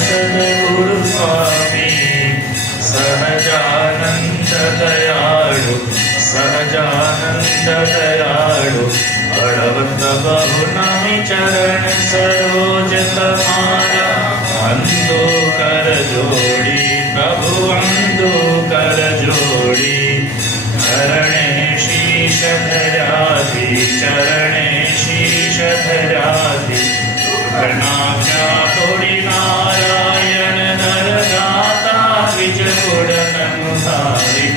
સદગુરુ સ્વામી સહજાનંદ દયાળુ બળવંત બહુ નહીં ચરણ સરોજ તમારા અંધો કર જોડી પ્રભુ અંધો કર જોડી ચરણે શીશ ધર્યાથી ઘનાભ્યા તોડી નારાયણ નર ગાતા વિજ ગુણ તનુધારી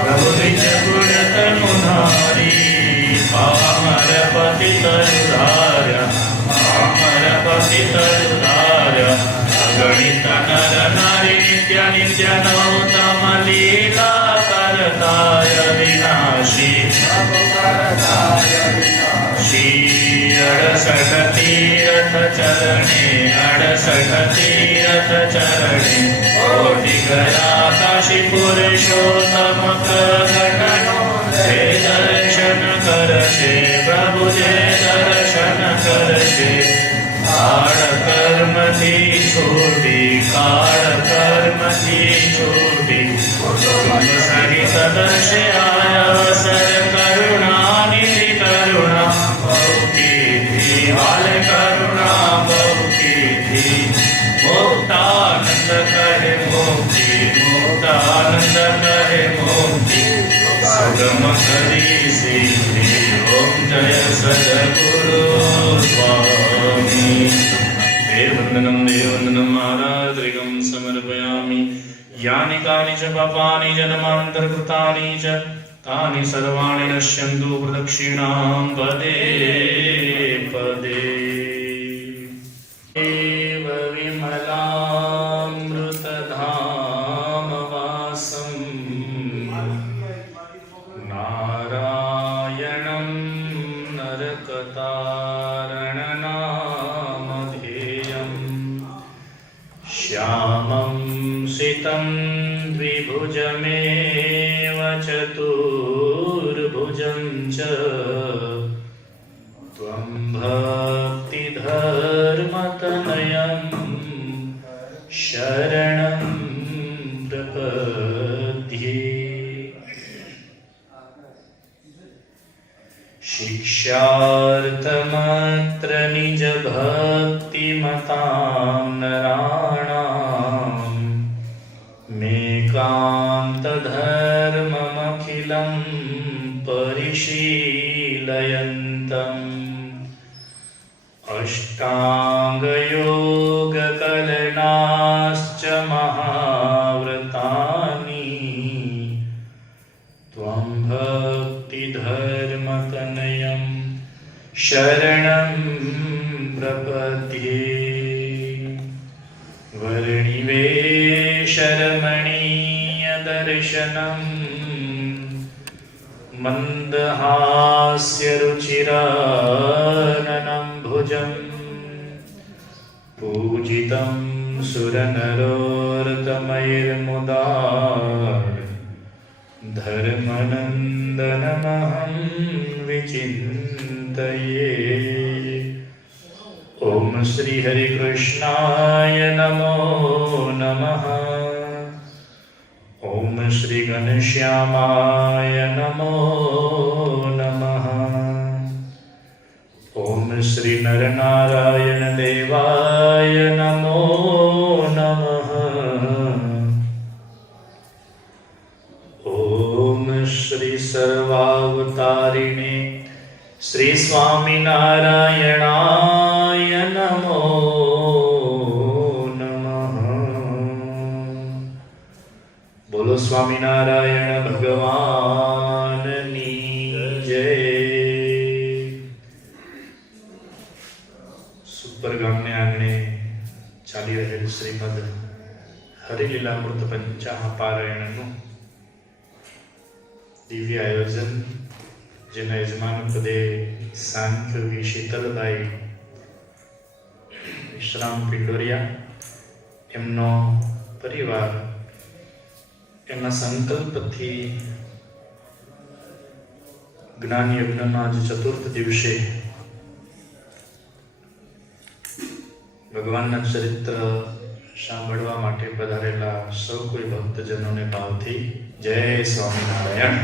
પ્રભુ વિજ ગુણ તનુધારી પામર પતિ તરુધાર્ય અગણિત નર નારી નિત્ય નિત્ય નૌતમ લીલા કરતાય વિનાશી અડસઠ તીરથ ચરણે કોટિ ગયા કાશી પુરુષોત્તમ પ્રગટનો જે દર્શન કરશે પ્રભુ જે દર્શન કરશે કાળ કર્મથી છૂટી કુટુંબ સહિત દર્શે અવસર કરુણા નિધિ કરુણા વાલે કરુણા બહુથી મુક્તાનંદ કહે મુક્તિ સુગમ કરી સિદ્ધિ ઓમ જય સદગુરુ સ્વામી દેવવંદનમ આરાધ્રિકમ સમર્પયામિ યાનિ કાનિ ચ પાપાનિ જન્માંતરકૃતાનિ ચ તાનિ સર્વાણિ નશ્યન્તુ પ્રદક્ષિણાં પદે પદે એવ વિમલામૃતધામ વાસં નારાયણં નરકતારણનામધેયં શ્યામં સિतं દ્વિભુજમેવ ચતુર્ભુજં ચ ત્વં ભક્તિધર્મતનયં શરણં પ્રપદ્યે શિક્ષાર્થમત્ર નિજ ભક્તિમતાં નરાણાં મેકાંતધર્મમખિલં પરિશીલયन्तम् અષ્ટાંગયોગકલનાશ્ચ મહાવ્રતાનિ ત્વં ભક્તિધર્મતનયં શરણં પ્રપદ્યે વર્ણિવેશરમણીયદર્શનम् મંદહાસ્યરુચિરાનनं ભુજम् પૂજિतं સુરનરોત્તમૈર્મુદા ધર્મનંદનમહં વિચિन्तયે ઓમ શ્રી હરિકૃષ્ણાય નમો નમઃ ઓમ શ્રી ઘનશ્યામાય નમો નમઃ ઓમ શ્રી નરનારાયણ દેવાય નમો નમઃ ઓમ શ્રી સર્વાવતારિણે શ્રી સ્વામિનારાયણાય નમો બોલો સ્વામિનારાયણ ભગવાનની જય. સુપર ગામને આંગણે ચાલી રહેલ શ્રીમદ હરિલીલામૃત પંચાહ પારાયણનું દિવ્ય આયોજન, જેના યજમાન પદે સાંખ્યોગી શીતલબાઈ વિશ્રામ પિંડોરિયા, એમનો પરિવાર એમના સંકલ્પથી જ્ઞાન યજ્ઞના આજ ચતુર્થ દિવસે ભગવાનના ચરિત્ર સાંભળવા માટે પધારેલા સૌ કોઈ ભક્તજનોને ભાવથી જય સ્વામિનારાયણ.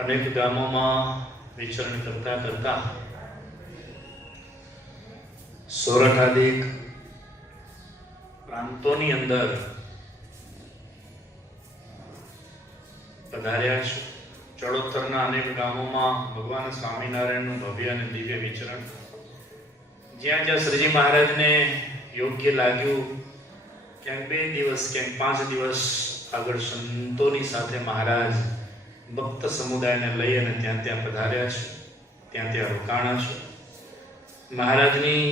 અનેક ગામોમાં વિચરણ કરતા કરતા સોરઠાદિક પ્રાંતોની અંદર પધાર્યા છે. ચડોતરના અનેક ગામોમાં ભગવાન સ્વામિનારાયણનું ભવ્ય અને દિવ્ય વિચરણ, જ્યાં જ્યાં શ્રીજી મહારાજને યોગ્ય લાગ્યું, ક્યાંક 2 દિવસ ક્યાંક 5 દિવસ આગળ સંતોની સાથે મહારાજ ભક્ત સમુદાયને લઈ અને ત્યાં ત્યાં પધાર્યા છે, ત્યાં ત્યાં રોકાણા છે. મહારાજની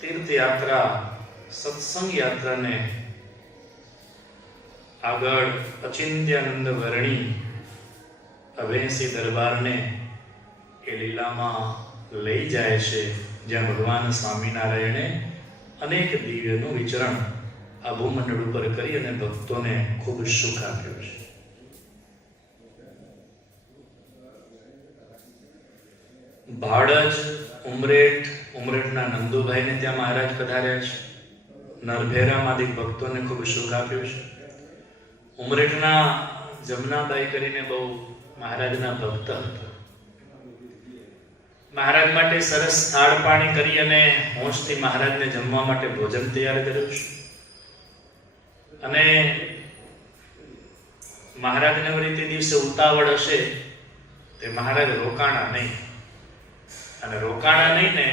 તીર્થયાત્રા, સત્સંગ યાત્રાને આગળ અચિંત્યાનંદ વર્ણી અભેસી દરબારને એ લીલામાં લઈ જાય છે, જ્યાં ભગવાન સ્વામિનારાયણે અનેક દિવ્યનું વિચરણ આ ભૂમંડળ ઉપર કરી અને ભક્તોને ખૂબ સુખ આપ્યું છે. ભાડજ ઉમરેઠના નંદુભાઈને ત્યાં મહારાજ પધાર્યા છે. નરભેરામાંથી ભક્તોને ખૂબ સુખ આપ્યું છે. ઉમરેઠના જમનાબાઈ કરીને બહુ મહારાજના ભક્ત હતા. મહારાજ માટે સરસ થાળ પાણી કરી અને હોંશથી મહારાજને જમવા માટે ભોજન તૈયાર કર્યું છે. અને મહારાજને વળી તે દિવસે ઉતાવળ હશે તે મહારાજ રોકાણા નહીં. અને રોકાણા નહીં ને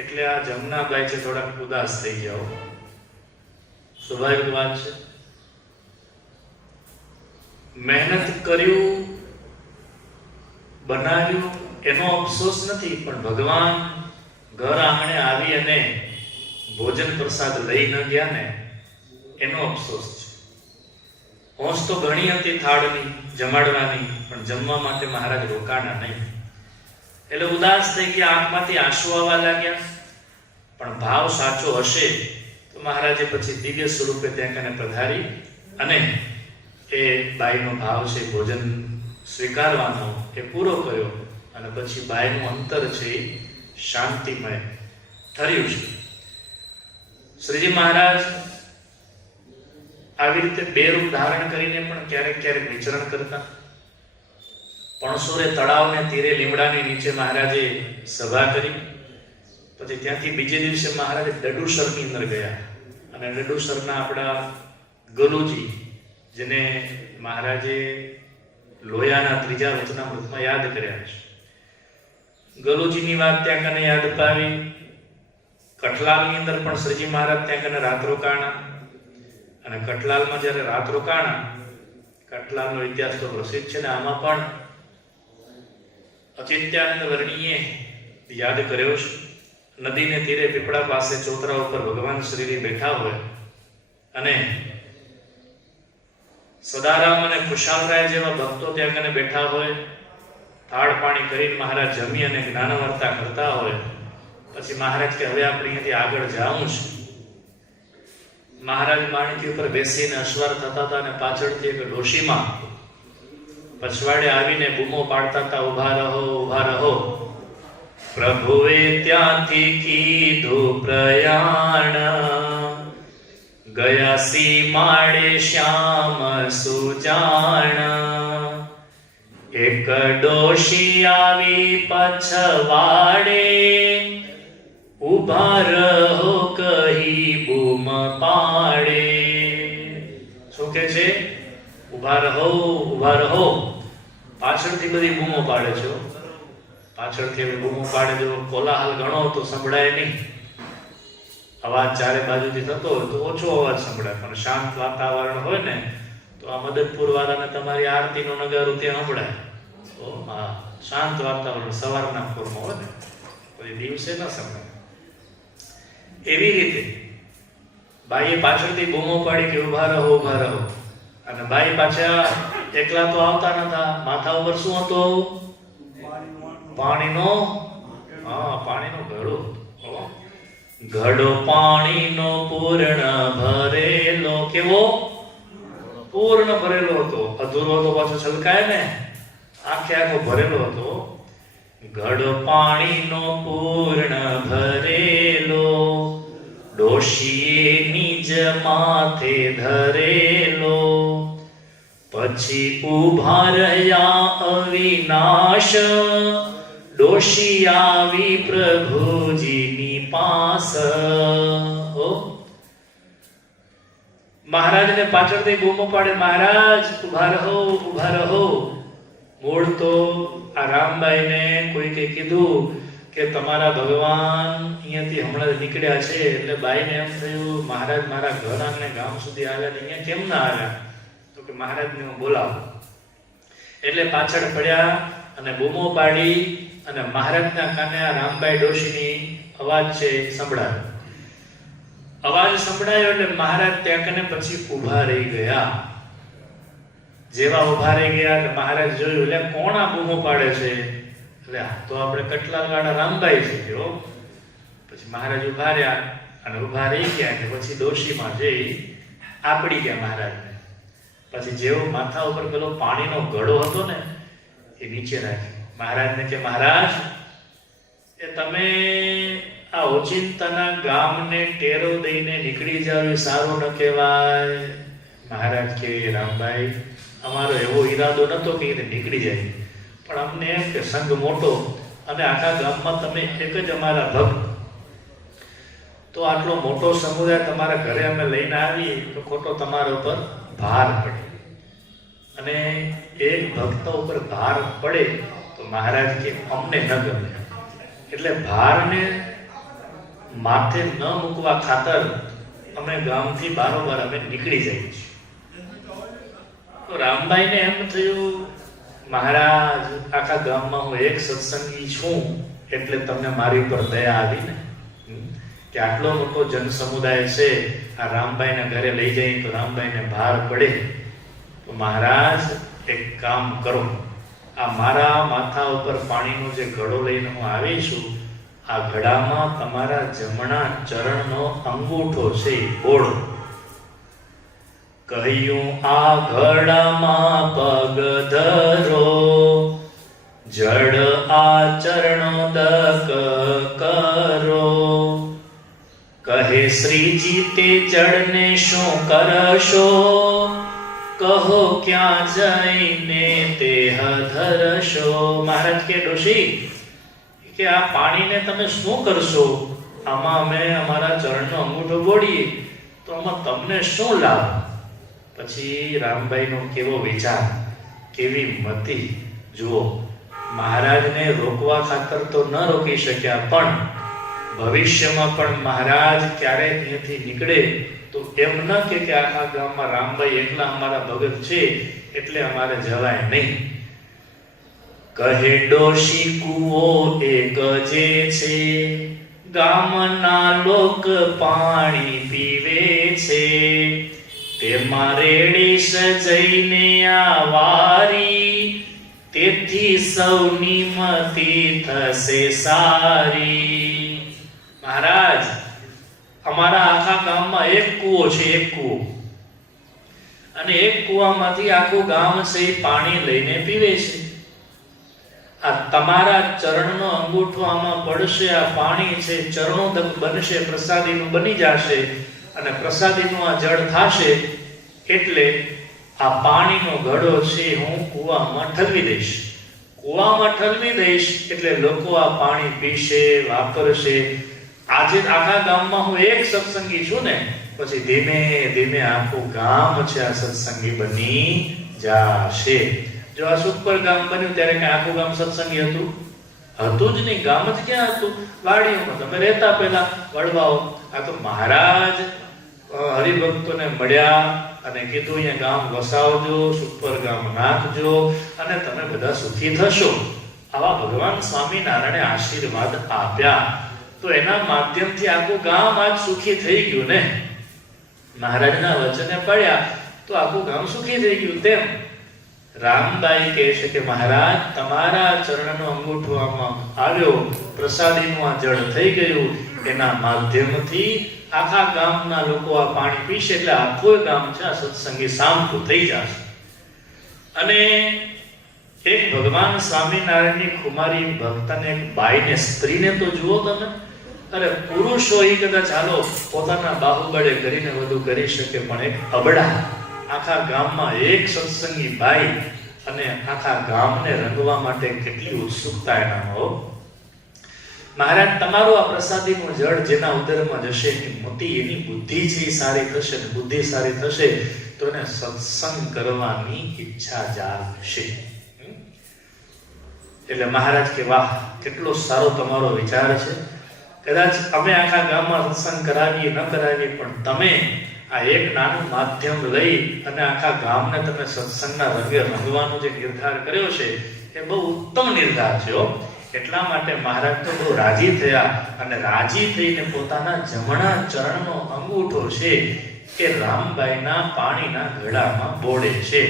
એટલે આ જમનાબાઈ છે થોડાક ઉદાસ થઈ જાઓ, સ્વાભાવિક વાત છે. મહેનત કર્યું, બનાવ્યું એનો અફસોસ નથી, પણ ભગવાન ઘર આંગણે આવી અને ભોજન પ્રસાદ લઈ ન ગયા ને એનો અફસોસ છે. હોંશ તો ઘણી હતી થાળની, જમાડવાની, પણ જમવા માટે મહારાજ રોકાણા નહીં. એટલે ઉદાસ થઈ ગયા, આંખમાંથી આંસુ આવવા લાગ્યા. પણ ભાવ સાચો હશે તો મહારાજે પછી દિવ્ય સ્વરૂપે ત્યાં કને પધારી અને એ બાઈનો ભાવ છે ભોજન સ્વીકારવાનો એ પૂરો કર્યો. અને પછી બાઈનું અંતર છે એ શાંતિમય ઠર્યું છે. શ્રીજી મહારાજ આવી રીતે 2 રૂપ ધારણ કરીને પણ ક્યારેક ક્યારેક વિચરણ કરતા. પણસોરે તળાવને તીરે લીમડાની નીચે મહારાજે સભા કરી. પછી ત્યાંથી બીજે દિવસે મહારાજે ડડુસરની અંદર ગયા. અને ડડુસરના આપણા ગલુજી, જેને મહારાજે લોયાના 3જા વચનામૃતમાં યાદ કર્યા છે, ગલુજીની વાત ત્યાં કને યાદ પાવી. કઠલાલની અંદર પણ શ્રીજી મહારાજ ત્યાં કને રાત રોકાણા. અને કઠલાલમાં જ્યારે રાત રોકાણા, કઠલાલનો ઇતિહાસ તો પ્રસિદ્ધ છે ને, આમાં પણ અચિંત્યાનંદ વર્ણીએ યાદ કર્યો છે. નદીને તીરે પીપળા પાસે ચોતરા ઉપર ભગવાન શ્રી બેઠા હોય અને સદારામ અને ખુશાલરાય જેવા ભક્તો ત્યાં કને બેઠા હોય. થાળ પાણી કરીને મહારાજ જમી અને જ્ઞાન વાર્તા કરતા હોય. પછી મહારાજ કે હવે આપણે અહીંયાથી આગળ જાવું છે. મહારાજ માણકી ઉપર બેસીને અશ્વાર થતા હતા અને પાછળથી એક ડોશીમાં પછવાડે આવીને બૂમો પાડતા હતા, ઉભા રહો, ઉભા રહો. પ્રભુએ ત્યાંથી કીધું પ્રયાણ, ગયા સી માળે શ્યામ સુજાણ. એક ડોશી આવી પછવાડે, ઉભા રહો કહી બૂમ પાડે. શું કે છે? ઉભા રહો, ઉભા રહો. પાછળથી બધી બૂમો પાડે છે. પાછળથી બૂમો પાડે. જો કોલાહલ ઘણો તો સંભળાય નહીં. અવાજ ચારે બાજુથી થતો હોય તો ઓછો અવાજ સંભળાય, પણ શાંત વાતાવરણ હોય ને તો આ મદદપુર વાળાને તમારી આરતીનો નગારો ત્યાં સંભળાય. તો શાંત વાતાવરણ સવારના પૂરમાં હોય ને, કોઈ દિવસે ન સંભળાય. એવી રીતે બાઈએ પાછળથી બૂમો પાડી કે ઉભા રહો, ઉભા રહો. અને બાઈ પાછા એકલા તો આવતા નતા. માથા ઉપર શું હતો? પાણીનો ઘડો. ઘડો પાણીનો પૂર્ણ ભરેલો. કેવો? પૂર્ણ ભરેલો હતો. અધૂરો હતો પાછો છલકાય ને, આખે આખો ભરેલો હતો. ઘડો પાણીનો પૂર્ણ ભરેલો, ડોશીએ નિજ માથે ધરેલો. પછી ઉભા રહ્યા અવિનાશ, ડોશી આવી પ્રભુજીની પાસ. મહારાજને પાછળથી બૂમો પાડે, મહારાજ ઉભા રહો, ઉભા રહો. મૂળ તો આ રામબાઈને કોઈકે કીધું કે તમારા ભગવાન અહીંયાથી હમણાં જ નીકળ્યા છે. એટલે બાઈને એમ થયું, મહારાજ મારા ઘર આંગણે ગામ સુધી આવ્યા, અહીંયા કેમ ના આવ્યા? તો કે મહારાજને હું બોલાવું. એટલે પાછળ પડ્યા અને બૂમો પાડી અને મહારાજના કાને આ રામબાઈ ડોશીની અવાજ છે સંભળાયો. અવાજ સંભળાયો એટલે મહારાજ ત્યાં કને પછી ઊભા રહી ગયા. જેવા ઊભા રહી ગયા એટલે મહારાજ જોયું, એટલે કોણ આ બૂમો પાડે છે? એટલે તો આપણે કટલાલવાળા રામબાઈ છે. પછી મહારાજ ઊભા રહ્યા અને ઊભા રહી ગયા એટલે પછી ડોશીમાં જઈ આપડી ગયા મહારાજને. પછી જેવો માથા ઉપર પેલો પાણીનો ઘડો હતો ને એ નીચે રાખ્યો. મહારાજને કે મહારાજ એ તમે આ ઓચિંતાના ગામને ટેરો દઈને નીકળી જાવ એ સારું ન કહેવાય. મહારાજ કે રામભાઈ અમારો એવો ઈરાદો નતો કે નીકળી જાય, પણ અમને એમ કે સંઘ મોટો અને આખા ગામમાં તમે એક જ અમારા ભક્ત, તો આટલો મોટો સમુદાય તમારા ઘરે અમે લઈને આવીએ તો ખોટો તમારા ઉપર ભાર પડે. અને એક ભક્ત ઉપર ભાર પડે તો મહારાજ કે અમને ન ગમે. એટલે ભારને માથે ન મૂકવા ખાતર અમે ગામથી બારોબાર અમે નીકળી જઈએ છીએ. તો રામભાઈને એમ થયું, મહારાજ આખા ગામમાં હું એક સત્સંગી છું એટલે તમને મારી ઉપર દયા આવી ને, કે આટલો મોટો જન સમુદાય છે, આ રામભાઈના ઘરે લઈ જઈએ તો રામભાઈને ભાર પડે. તો મહારાજ એક કામ કરો, આ મારા માથા ઉપર પાણીનો જે ઘડો લઈને હું આવી છું, આ ઘડામાં તમારા જમણા ચરણનો અંગૂઠો છે બોળો. કહ્યું આ ઘડામાં પગ ધરો, જડ આચરણો દક કરો. કહે શ્રીજી તે જડને શું કરશો, કહો ક્યાં જઈને તે ધરશો. મહારાજ કે ડોશી કે આ પાણીને તમે શું કરશો? આમાં અમે અમારા ચરણનો અંગૂઠો બોળીએ તો આમાં તમને શું લાભ? પછી રામભાઈનો કેવો વિચાર, કેવી મતિ જુઓ. મહારાજને રોકવા ખાતર તો ન રોકી શક્યા, પણ ભવિષ્યમાં પણ મહારાજ ક્યારે અહીંયાથી નીકળે તો એમ ન કે આખા ગામમાં રામભાઈ એકલા અમારા ભગત છે એટલે અમારે જવાય નહીં. કહે ડોશી કૂવો એક જે છે, ગામના લોક પાણી પીવે છે, તેમાં રેડી સજઈને આ વારી, તેથી સૌની મતી થશે સારી. મહારાજ, અમારા આખા ગામમાં એક કૂવો છે, એક કૂવો, અને એક કૂવામાંથી આખું ગામ છે પાણી લઈને પીવે છે. આ તમારા ચરણનો અંગૂઠો આમાં પડશે, આ પાણી છે ચરણોદક બનશે, પ્રસાદીનું બની જશે, અને પ્રસાદીનું આ જળ થાશે, એટલે આ પાણીનો ઘડો છે હું કૂવામાં ઠલવી દઈશ. કૂવામાં ઠલવી દઈશ એટલે લોકો આ પાણી પીશે, વાપરશે. આજે આખા ગામમાં હું એક સત્સંગી છું ને, પછી ધીમે ધીમે આખું ગામ છે આ સત્સંગી બની જાશે. જો આ સુખપર ગામ બન્યું ત્યારે કઈ આખું ગામ સત્સંગી હતું? હતું જ નહીં. ગામ જ ક્યાં હતું? વાડીઓમાં તમે રહેતા પેલા વડવાઓ. આ તો મહારાજ હરિભક્તોને મળ્યા અને કીધું અહીંયા ગામ વસાવજો, સુખપર ગામ નાખજો અને તમે બધા સુખી થશો. આવા ભગવાન સ્વામિનારાયણે આશીર્વાદ આપ્યા, તો એના માધ્યમથી આખું ગામ આજ સુખી થઈ ગયું ને. મહારાજના વચને પડ્યા તો આખું ગામ સુખી થઈ ગયું. તેમ રામબાઈ કહે છે કે મહારાજ, તમારા ચરણનો અંગૂઠો આમાં આવ્યો, પ્રસાદીનું આ જળ થઈ ગયું, એના માધ્યમથી આખા ગામના લોકો આ પાણી પીશે, એટલે આખું ગામ છે આ સત્સંગી સામતું થઈ જશે. અને એક ભગવાન સ્વામિનારાયણની કુમારી ભક્તને, એક બાઈને, સ્ત્રીને તો જુઓ તમે. અરે પુરુષો એ કદાચ ચાલો પોતાના બાહુબળે કરીને બધું કરી શકે, પણ એક અબડા આખા ગામમાં એક સત્સંગી બાઈ, અને આખા ગામને રંગવા માટે કેટલી ઉત્સુકતા એનામાં હો. મહારાજ, તમારું આ પ્રસાદીનું જળ જેના ઉદરમાં જશે એની મતિ, એની બુદ્ધિ છે એ સારી થશે, ને બુદ્ધિ સારી થશે તો એને સત્સંગ કરવાની ઈચ્છા જાગશે. એટલે મહારાજ કે વાહ, કેટલો સારો તમારો વિચાર છે. કદાચ અમે આખા ગામમાં સત્સંગ કરાવીએ ન કરાવીએ, પણ તમે આ એક નાનું માધ્યમ લઈ અને આખા ગામને તમે સત્સંગના રંગે રંગવાનો જે નિર્ધાર કર્યો છે એ બહુ ઉત્તમ નિર્ધાર છે હો. એટલા માટે મહારાજ તો બહુ રાજી થયા, અને રાજી થઈને પોતાના જમણા ચરણનો અંગૂઠો છે એ રામબાઈના પાણીના ઘડામાં બોળે છે.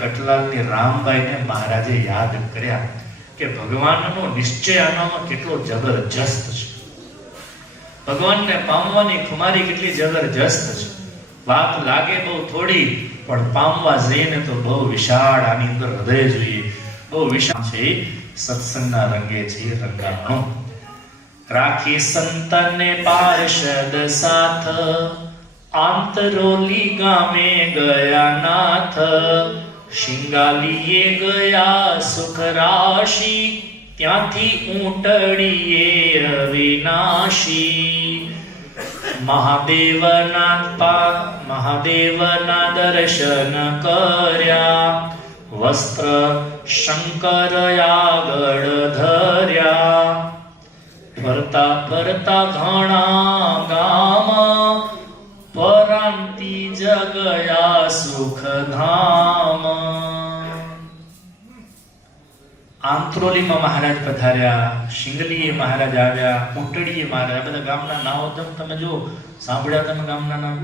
કટલાલની રામબાઈને મહારાજે યાદ કર્યા કે ભગવાનનો નિશ્ચય આનામાં કેટલો જબરજસ્ત છે. ભગવાનને પામવાની ખુમારી કેટલી જબરજસ્ત છે. વાત લાગે બહુ થોડી, પણ પામવા જઈને તો બહુ વિશાળ, આની અંદર હૃદય જોઈએ, બહુ વિશાળ છે. સત્સંગના રંગે છે રંગાણો. રાખી સંતને પાર્ષદ સાથ, આંતરોલી ગામે ગયા નાથ, શિંગાલીએ ગયા સુખ રાશિ, ત્યાંથી ઊંટડીએ અવિનાશી. મહાદેવના દર્શન કર્યા, વસ્ત્ર શંકર આગળ ધર્યા, ફરતા ફરતા ઘણા ગામ, પરાંતિ જગયા સુખધામ. આંત્રોલીમાં મહારાજ પધાર્યા, શિંગલીએ મહારાજ આવ્યા, ઊંટડીએ મહારાજ. આ બધા ગામના નામો તમે જો સાંભળ્યા? તમે ગામના નામ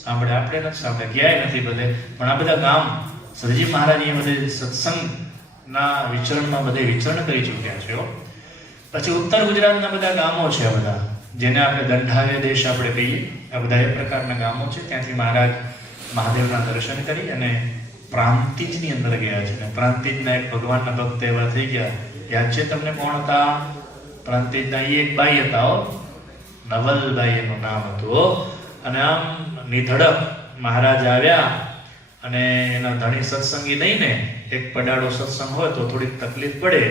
સાંભળ્યા? આપણે નથી સાંભળ્યા, ક્યાંય નથી બધે, પણ આ બધા ગામ સરજી મહારાજ એ બધે સત્સંગના વિચરણમાં બધે વિચરણ કરી ચૂક્યા છે. પછી ઉત્તર ગુજરાતના બધા ગામો છે, આ બધા જેને આપણે દંઢાવ્ય દેશ આપણે કહીએ, આ બધા એ પ્રકારના ગામો છે. ત્યાંથી મહારાજ મહાદેવના દર્શન કરી અને પ્રાંતિજની અંદર ગયા છે. પ્રાંતિજના એક ભગવાનના ભક્ત એવા થઈ ગયા. યાદ છે તમને કોણ હતા? પ્રાંતિજના એ એક બાઈ હતા, નવલબાઈ એનું નામ હતું. અને આમ નિધડક મહારાજ આવ્યા, અને એના ધણી સત્સંગી નહીં ને, એક પડાડો સત્સંગ હોય તો થોડીક તકલીફ પડે,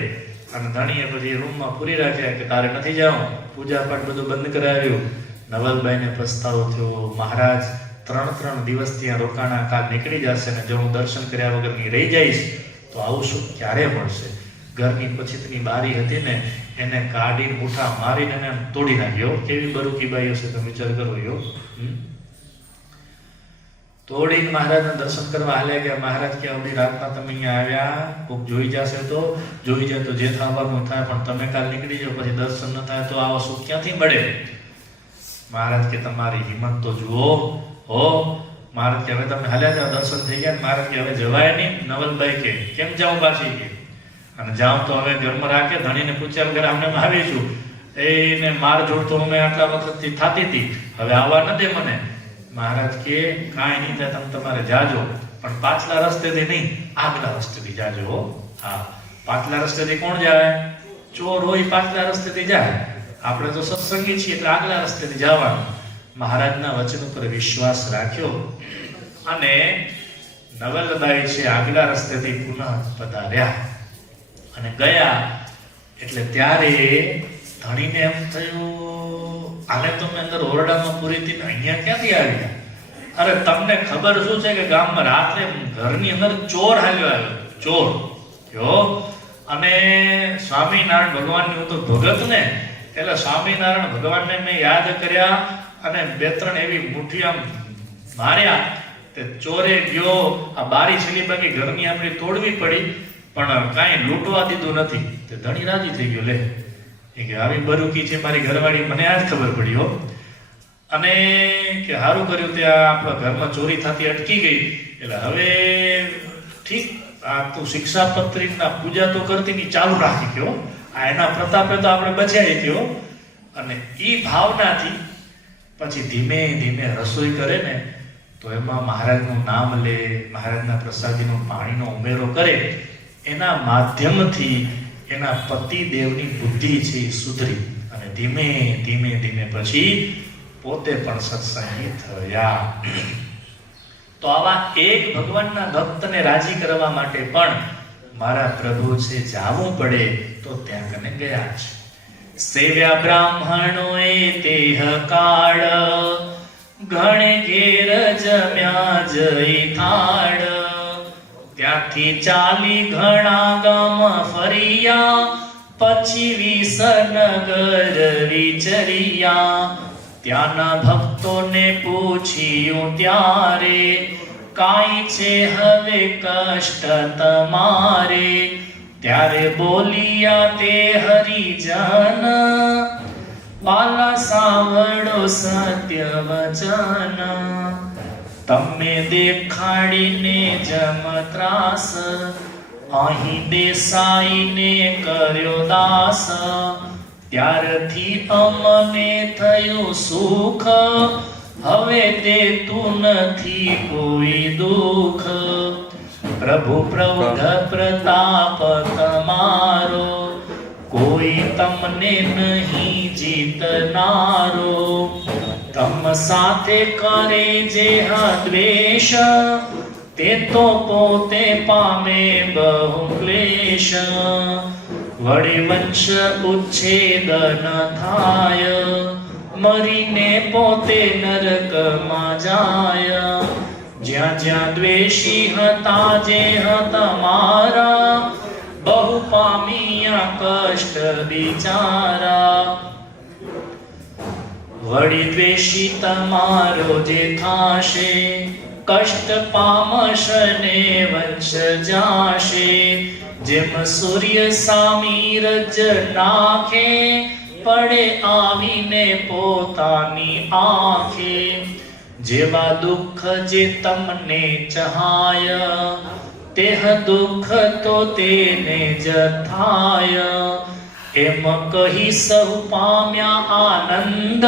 અને ધણીએ પછી રૂમમાં પૂરી રાખ્યા કે તારે નથી જવું. પૂજા પાઠ બધું બંધ કરાવ્યું. નવલબાઈને પસ્તાવો થયો, મહારાજ 3 દિવસ ત્યાં રોકાણા, કાલ નીકળી જશે, ને જો હું દર્શન કર્યા વગરની રહી જઈશ તો આવું શું ક્યારે મળશે. ઘરની પછીતની બારી હતી ને, એને કાઢીને મુઠ્ઠા મારીને એને તોડી નાખ્યો. કેવી બરુકી બાઈ હશે, તમે વિચાર કરો. તોડીને મહારાજના દર્શન કરવા હાલ્યા ગયા. મહારાજ કે અવડી રાતના તમે અહીંયા આવ્યા, કોક જોઈ જશે તો જોઈ જાય તો જે થવાનું થાય, પણ તમે કાલ નીકળી જાઓ પછી દર્શન ન થાય તો આવો સુખ ક્યાંથી મળે? મહારાજ કે તમારી હિંમત તો જુઓ હો. મહારાજ કે હવે તમે હાલ્યા જાઓ, દર્શન થઈ ગયા. મહારાજ કે હવે જવાય નહીં. નવલભાઈ કે કેમ જાઉં પાછી કે? અને જાઉં તો હવે ઘરમાં રાખે, ધણીને પૂછ્યા વગર આમને આવીશું. એને માર જોડ તો અમે આટલા વખતથી થતી હતી, હવે આવવા ન દે મને. મહારાજ કે કાંઈ નહીં થાય, તમે તમારે જાજો, પણ પાછલા રસ્તેથી નહીં, આગલા રસ્તેથી જાજો. હા, પાછલા રસ્તેથી કોણ જાય? ચોર હોય પાછલા રસ્તેથી જાય. આપણે તો સત્સંગી છીએ એટલે આગલા રસ્તેથી જવાનું. મહારાજના વચન ઉપર વિશ્વાસ રાખ્યો અને નવલબાઈ છે આગલા રસ્તેથી પુનઃ પધાર્યા અને ગયા. એટલે ત્યારે ધણીને એમ થયું આને તો મેં અંદર ઓરડામાં પૂરી હતી, અહીંયા ક્યાંથી આવ્યા? અરે તમને ખબર શું છે કે ગામમાં રાત્રે ઘરની અંદર ચોર હાલ્યો આવ્યો, ચોર જો. અને સ્વામિનારાયણ ભગવાનની હું તો ભગત ને, એટલે સ્વામિનારાયણ ભગવાનને મેં યાદ કર્યા અને બે ત્રણ એવી મુઠ્ઠી આમ માર્યા. તે ચોરે ગયો, આ બારી છેલ્લી બાકી ઘરની આપણી તોડવી પડી, પણ કાંઈ લૂંટવા દીધું નથી. તે ધણી રાજી થઈ ગયો. લે એ કે આવી બરુકી છે મારી ઘરવાળી, મને આજ ખબર પડી હો. અને કે સારું કર્યું, ત્યાં આપણા ઘરમાં ચોરી થતી અટકી ગઈ. એટલે હવે ઠીક, આ તું શિક્ષાપત્રીના પૂજા તો કરતી ની ચાલુ રાખી ગયો, આ એના પ્રતાપે તો આપણે બચાવી ગયો. અને એ ભાવનાથી પછી ધીમે ધીમે રસોઈ કરે ને તો એમાં મહારાજનું નામ લે, મહારાજના પ્રસાદીનો પાણીનો ઉમેરો કરે. એના માધ્યમથી એના પતિદેવની બુદ્ધિ છે એ સુધરી અને ધીમે ધીમે ધીમે પછી પોતે પણ સત્સંગી થયા. તો આવા એક ભગવાનના ભક્તને રાજી કરવા માટે પણ મારા પ્રભુ છે જાવું પડે તો ત્યાં કને ગયા છે. સેવ્યા બ્રાહ્મણોએ તેહ કાળ, ઘણે ઘેર જમ્યા જઈ થાળ. ત્યાંથી ચાલી ઘણા ગામ ફર્યા, પછી વિસનગર વિચર્યા. ત્યાંના ભક્તોને પૂછ્યું ત્યારે, કાંઈ છે હવે કષ્ટ તમારે? ત્યારે બોલ્યા તે હરિજન, વાલા સાંભળો સત્ય વચન. તમે દેખાડીને જમ ત્રાસ, અહીં દેસાઈને કર્યો દાસ. ત્યારથી અમને થયું સુખ, હવે દેતું નથી કોઈ દુઃખ. પ્રભુ પ્રૌઢ પ્રતાપ તમારો, કોઈ તમને નહીં જીતનારો. તમ સાથે કરે જે દ્વેષ, તે તો પોતે પામે બહુ ક્લેશ. વડે વંશ ઉચ્છેદન થાય, મરીને પોતે નરકમાં જાય. જ્યાં જ્યાં દ્વેષી હતા જે તમારા, બહુ પામ્યા કષ્ટ બિચારા. વળી દ્વેષી તમારો જે થાશે, કષ્ટ પામશ ને વંશ જાશે. જેમ સૂર્ય સામી રજ નાખે, પડે આવીને પોતાની આંખે. જેવા દુઃખ જે તમને ચહાય, તેહ દુઃખ તો તેને જ થાય. એમ કહી સહુ પામ્યા આનંદ,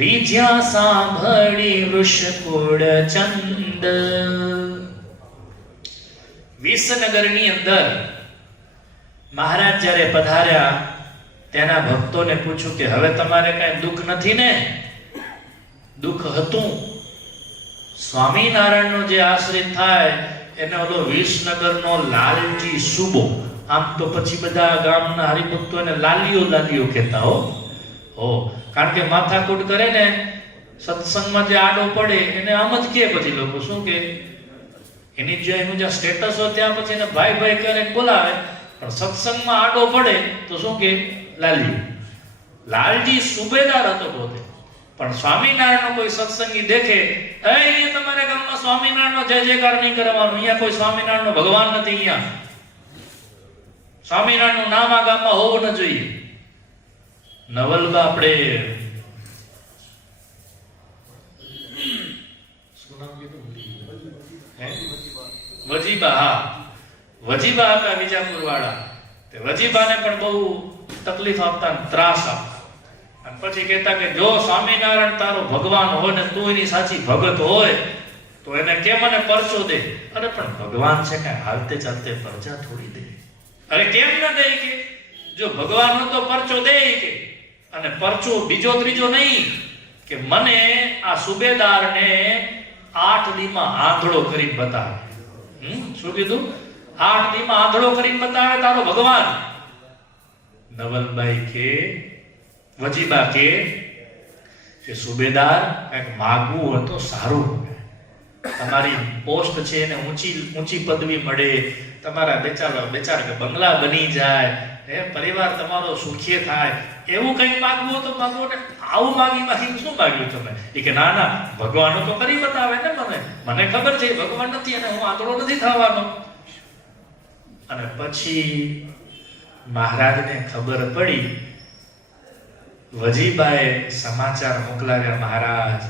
રીઝ્યા સાંભળી વૃષકુળ ચંદ. વિસનગરની અંદર મહારાજ જ્યારે પધાર્યા, તેના ભક્તોને પૂછ્યું કે હવે તમારે કઈ દુઃખ નથી ને? દુઃખ હતું. સ્વામિનારાયણનો જે આશ્રિત થાય એને ઓલો વિસનગરનો લાલજી સુબો, આમ તો પછી બધા ગામના હરિભક્તો એને લાલીઓ લાલીઓ કહેતા હો. કારણ કે માથાકૂટ કરે ને સત્સંગમાં જે આડો પડે એને આમ જ કહે. પછી લોકો શું કે એની જે એનું જે સ્ટેટસ હોય ત્યાં પછી એને ભાઈ ભાઈ કરે બોલાવે, પણ સત્સંગમાં આડો પડે તો શું કે લાલી. લાલજી સુબેદાર હતો પોતે, પણ સ્વામિનારાયણનો કોઈ સત્સંગી દેખે, અહીંયા તમારા ગામમાં સ્વામિનારાયણનો જય જયકાર નહીં કરવાનો, અહીંયા કોઈ સ્વામિનારાયણનો ભગવાન નથી, અહીંયા સ્વામિનારાયણનું નામ આ ગામમાં હોવું ન જોઈએ. નવલબા આપણે શું નામ કીધું? વજીબા, હા વજીબા હતા વિજાપુર વાળા. તે વજીબાને પણ બહુ તકલીફ આપતા, ત્રાસ આપતા. અને પછી કહેતા કે જો સ્વામિનારાયણ તારો ભગવાન હોય ને તું એની સાચી ભગત હોય તો એને કેમ મને પરચો દે. અરે પણ ભગવાન છે કે હાલતે ચાલતે પરચા થોડી દે. અરે કેમ ન દે કે જો ભગવાન નો તો પરચો દે કે, અને પરચો બીજો ત્રીજો નહીં કે મને આ સુબેદારને 8 દીમાં આંધળો કરી બતાવે. શું કીધું? 8 દીમાં આંધળો કરી બતાવે તારો ભગવાન. નવલબાઈ કે વજીબા કે સુબેદાર કંઈક માગવું હોય તો સારું, તમારી પોસ્ટ છે એને ઊંચી પદવી મળે, તમારા બેચારા બંગલા બની જાય, પરિવાર તમારો સુખી થાય, એવું કંઈક માગવું હોય તો માગો ને. આવું માગી શું માગ્યું તમે? એ કે ના ના, ભગવાન તો કરી બતાવે ને મને ખબર છે ભગવાન નથી અને હું આંધળો નથી થવાનો. અને પછી મહારાજને ખબર પડી, વજીબાએ સમાચાર મોકલાવ્યા, મહારાજ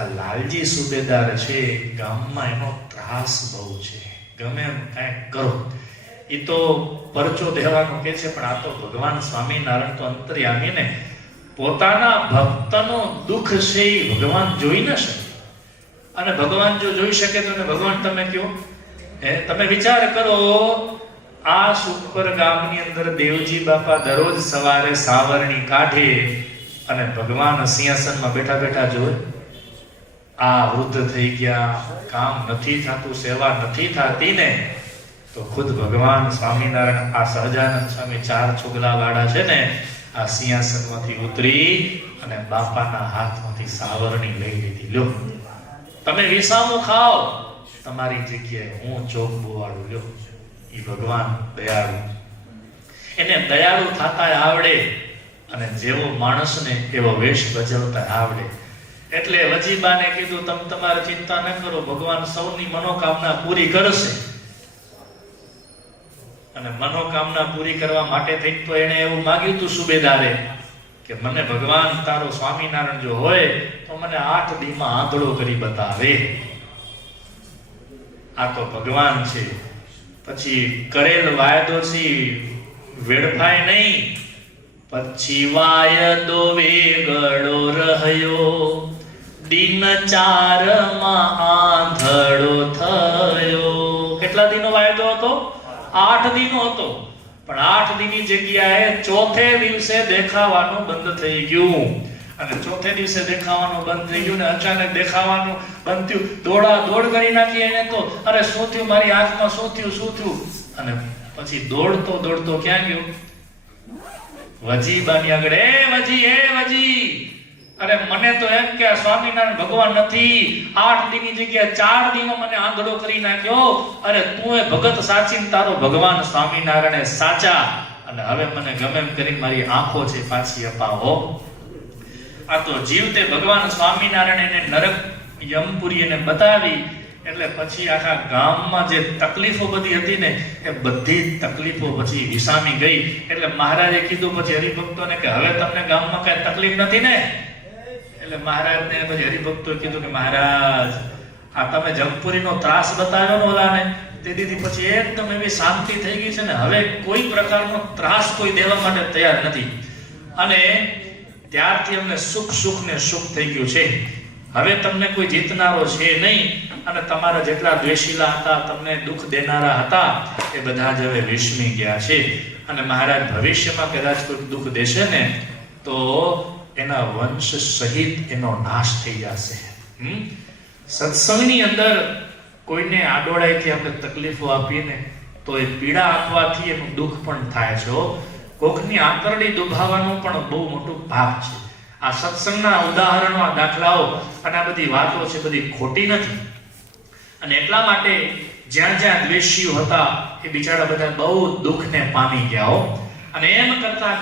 આ લાલજી સુબેદાર છે ગામમાં એનો ત્રાસ બહુ છે, ગમે એમ કાંઈક કરો. એ તો પરચો દેવાનું કે છે, પણ આ તો ભગવાન સ્વામિનારાયણ તો અંતર્યામી ને, પોતાના ભક્તનો દુઃખ છે એ ભગવાન જોઈ ન શકે. અને ભગવાન જો જોઈ શકે તો ભગવાન તમે કયો, તમે વિચાર કરો, આ સુખપર ગામની અંદર દેવજી બાપા દરરોજ સવારે સાવરણી કાઢે અને ભગવાન સિંહાસનમાં બેઠા બેઠા જોવે. આ વૃદ્ધ થઈ ગયા, કામ નથી થતું, સેવા નથી થતી ને, તો ખુદ ભગવાન સ્વામિનારાયણ આ સહજાનંદ સ્વામી 4 છોગલા વાળા છે ને, આ સિંહાસનમાંથી ઉતરી અને બાપાના હાથમાંથી સાવરણી લઈ લીધી. લ્યો તમે વિસામો ખાઓ, તમારી જગ્યાએ હું ચોકબો વાળું. લ્યો એ ભગવાન દયાળુ, એને દયાળુ થતા આવડે અને જેવો માણસને એવો વેશ ભજવતા આવડે. એટલે વજીબાને કીધું તમે તમારે ચિંતા ન કરો, ભગવાન સૌની મનોકામના પૂરી કરશે. અને મનોકામના પૂરી કરવા માટે થઈ તો એને એવું માગ્યું હતું સુબેદારે કે મને ભગવાન તારો સ્વામિનારાયણ જો હોય તો મને 8 દીમાં આંધળો કરી બતાવે. આ તો ભગવાન છે. પછી કરેલ વાયદો છે વેડફાય નહીં. પછી વાયદો વેગળો રહ્યો, દિન 4 માં આંધળો થયો. કેટલા દીનો વાયદો હતો? 8 દીનો હતો. પણ 8 દીની જગ્યાએ ચોથે દિવસે દેખાવાનું બંધ થઈ ગયું. અને ચોથે દિવસે દેખાવાનું બંધ થઈ ગયું ને અચાનક દેખાવાનું બંધ થયું. દોડા દોડ કરી નાખી એને તો, અરે શું થયું મારી આંખમાં, શું થયું. અને પછી દોડતો ક્યાં ગયો? વજીબાની આગળ. વજી, અરે મને તો એમ કે સ્વામિનારાયણ ભગવાન નથી, 8 દીની જગ્યાએ 4 દીમાં મને આંધળો કરી નાખ્યો. અરે તું એ ભગત સાચી, તારો ભગવાન સ્વામિનારાયણ સાચા, અને હવે મને ગમે એમ કરી મારી આંખો છે પાછી અપાવો. આ તો જીવતે ભગવાન સ્વામિનારાયણ એને નરક યમપુરી એને બતાવી. એટલે પછી આખા ગામમાં જે તકલીફો બધી હતી ને, એ બધી તકલીફો પછી વિસામી ગઈ. એટલે મહારાજે કીધું પછી હરિભક્તોને કે હવે તમને ગામમાં કઈ તકલીફ નથી ને? એટલે મહારાજને પછી હરિભક્તોએ કીધું કે મહારાજ આ તમે જમપુરીનો ત્રાસ બતાવ્યો ને ઓલાને, તેથી પછી એકદમ એવી શાંતિ થઈ ગઈ છે ને, હવે કોઈ પ્રકારનો ત્રાસ કોઈ દેવા માટે તૈયાર નથી. અને ત્યારથી અમને સુખ ને સુખ થઈ ગયું છે. હવે તમને કોઈ જીતનારો છે નહીં. અને તમારા જેટલા દ્વેષીલા હતા, તમને દુઃખ દેનારા હતા, એ બધા જ હવે વિસ્મી ગયા છે. અને મહારાજ ભવિષ્યમાં કદાચ કોઈ દુઃખ દેશે ને તો એના વંશ સહિત એનો નાશ થઈ જશે. સત્સંગની અંદર કોઈને આડોળાઈથી આપણે તકલીફો આપીને તો એ પીડા આપવાથી એનું દુઃખ પણ થાય છે. કોકની આંતરડી દુભાવવાનું પણ બહુ મોટું પાપ છે. આ સત્સંગના ઉદાહરણો, આ દાખલાઓ અને આ બધી વાતો છે બધી ખોટી નથી. અને એટલા માટે જ્યાં જ્યાં દ્વેષીઓ હતા એ બિચારા બધા બહુ દુઃખને પામી ગયા. અને એમ કરતા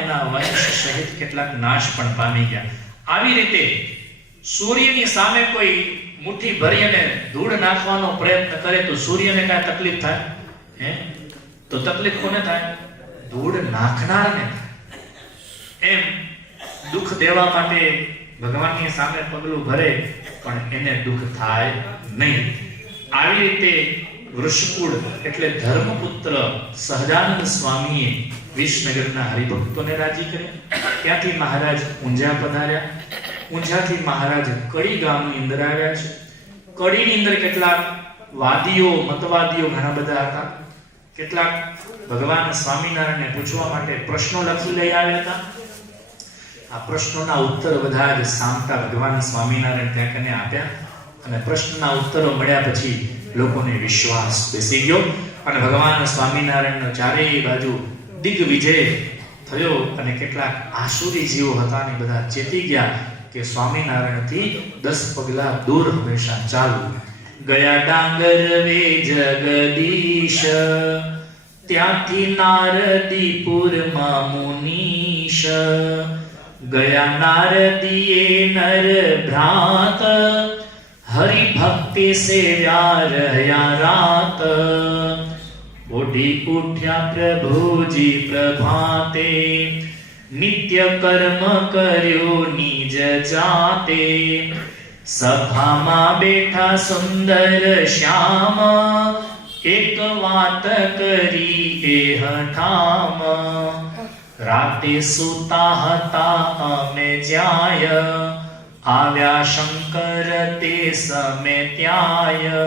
એના વંશ સહિત કેટલાક નાશ પણ પામી ગયા. આવી રીતે સૂર્યની સામે કોઈ મુઠ્ઠી ભરી અને ધૂળ નાખવાનો પ્રયત્ન કરે તો સૂર્યને કાંઈ તકલીફ થાય? હે? તો તકલીફ કોને થાય? ધૂળ નાખનારને. એમ દુઃખ દેવા માટે ભગવાનની સામે પગલું ભરે પણ એને દુઃખ થાય નહીં. આવી રીતે વૃષકુળ એટલે ધર્મપુત્ર સહજાનંદ સ્વામીએ વિસનગરના હરિભક્તોને રાજી કર્યા. ત્યાંથી મહારાજ ઊંઝા પધાર્યા. ઊંઝાથી મહારાજ કડી ગામની અંદર આવ્યા છે. કડીની અંદર કેટલાક વાદીઓ, મતવાદીઓ ઘણા બધા હતા. કેટલાક ભગવાન સ્વામિનારાયણને પૂછવા માટે પ્રશ્નો લખી લઈ આવ્યા હતા. આ પ્રશ્નોના ઉત્તર બધા જ સામતા ભગવાન સ્વામિનારાયણ ત્યાં કને આપ્યા અને પ્રશ્નના ઉત્તરો મળ્યા પછી લોકોને વિશ્વાસ બેસી ગયો અને ભગવાન સ્વામિનારાયણનો ચારેય બાજુ દિગ્વિજય થયો અને કેટલાક આસુરી જીવો હતા ને બધા ચેતી ગયા કે સ્વામિનારાયણથી 10 પગલા દૂર હંમેશા ચાલવું. ગયા ડાંગર વે જગદીશ, ત્યાંથી નારદીપુરમાં મુનીશ. ગયા નારદીએ નર ભ્રાત, હરિભક્તિ સેવ્યા રહ્યા રાત. ઉઠી ઉઠ્યા પ્રભુજી પ્રભાતે, નિત્ય કર્મ કર્યો નિજ જાતે. સભામાં બેઠા સુંદર શ્યામ, એક વાત કરી એ હઠામ. રાતે સૂતા હતા અમે જ્યાય, આવ્યા શંકર તે સમે ત્યાય.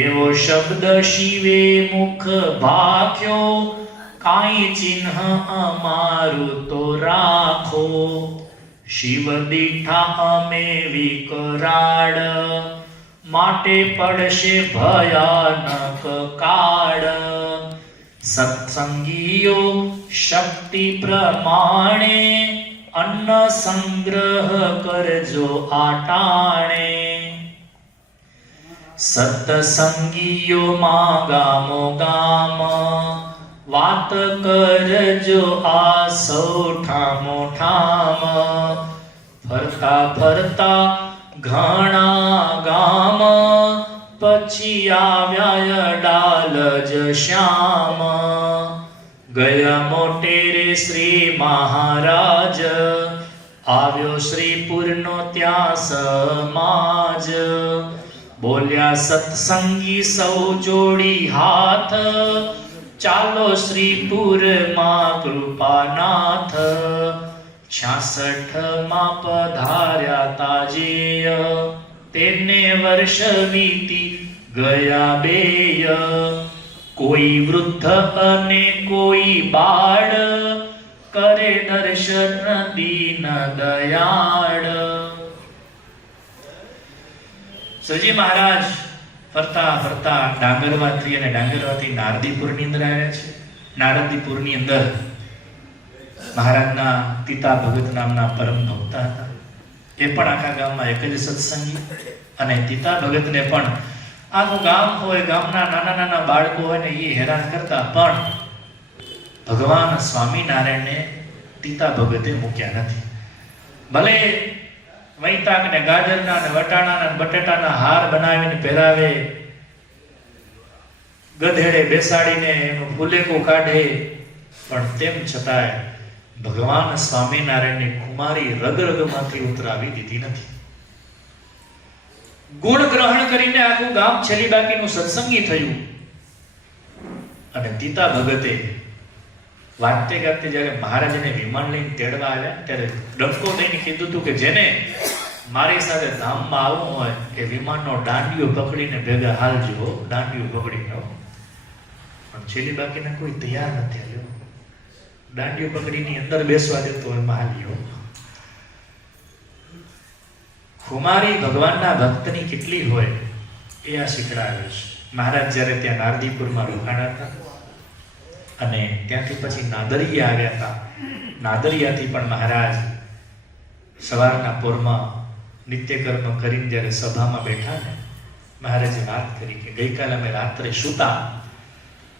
એવો શબ્દ શિવે મુખ ભાખ્યો, કાંઈ ચિહ્ન અમારું તો રાખો. શિવ દીઠા અમે વિકરાળ, માટે પડશે ભયાનક કાળ. સત્સંગીઓ શક્તિ પ્રમાણે, અન્ન સંગ્રહ કરજો આટાણે. સત્સંગીઓમાં ગામો ગામ, વાત કરજો આ સૌ ઠામો ઠામ. ફરતા ફરતા ઘણા ગામ, પછી આવ્યા ડાલજ શ્યામ. ગયા મોટેરે શ્રી મહારાજ, આવ્યો શ્રીપુરનો ત્યાં સમાજ. બોલ્યા સત્સંગી સૌ જોડી હાથ, ચાલો શ્રીપુરમાં કૃપાનાથ. 66માં પધાર્યા તાજેય, તેને વર્ષ વીતી ગયા બેય. કોઈ વૃદ્ધ અને કોઈ બાળ, કરે દર્શન દીન દયાળ. શ્રીજી મહારાજ ફરતા ફરતા ડાંગરવાથી અને ડાંગરવાથી નારદીપુરની અંદર આવ્યા છે. નારદીપુરની અંદર મહારાજના પિતા ભગત નામના પરમ ભક્ત હતા. એ પણ આખા ગામમાં એક જ સત્સંગી. અને પિતા ભગતને પણ આખું ગામ હોય, ગામના નાના નાના બાળકો હોય ને એ હેરાન કરતા, પણ ભગવાન સ્વામિનારાયણને પિતા ભગતે મૂક્યા નથી. ભલે વૈતાક ને ગાજરના ને વટાણા ને બટેટાના હાર બનાવીને પહેરાવે, ગધેડે બેસાડીને એનું ફુલેકું કાઢે, પણ તેમ છતાંય ભગવાન સ્વામિનારાયણની કુમારી રગરગમાંથી ઉતરાવી દીધી નથી. ગુણ ગ્રહણ કરીને આખું ગામ છેલ્લી બાકીનું સત્સંગી થયું. અને પિતા ભગતે વાગતે ગાતે જ્યારે મહારાજને વિમાન લઈને તેડવા આવ્યા ત્યારે ડંકો દઈને કીધું હતું કે જેને મારી સાથે ધામમાં આવવું હોય એ વિમાનનો દાંડિયો પકડીને ભેગા હાલજો, દાંડિયો પકડીને. પણ છેલ્લી બાકીના કોઈ તૈયાર નથી આવ્યો. દાંડિયો પકડીની અંદર બેસવા દેતો એમાં હાલ્યો. કુમારી ભગવાનના ભક્તની કેટલી હોય એ આ શીખડાવે છે. મહારાજ જ્યારે ત્યાં નારદીપુરમાં રોકાણા હતા અને ત્યાંથી પછી નાદરિયા આવ્યા હતા. નાદરિયાથી પણ મહારાજ સવારના પોરમાં નિત્યકર્મ કરીને જ્યારે સભામાં બેઠા ને, મહારાજે વાત કરી કે ગઈકાલે અમે રાત્રે સૂતા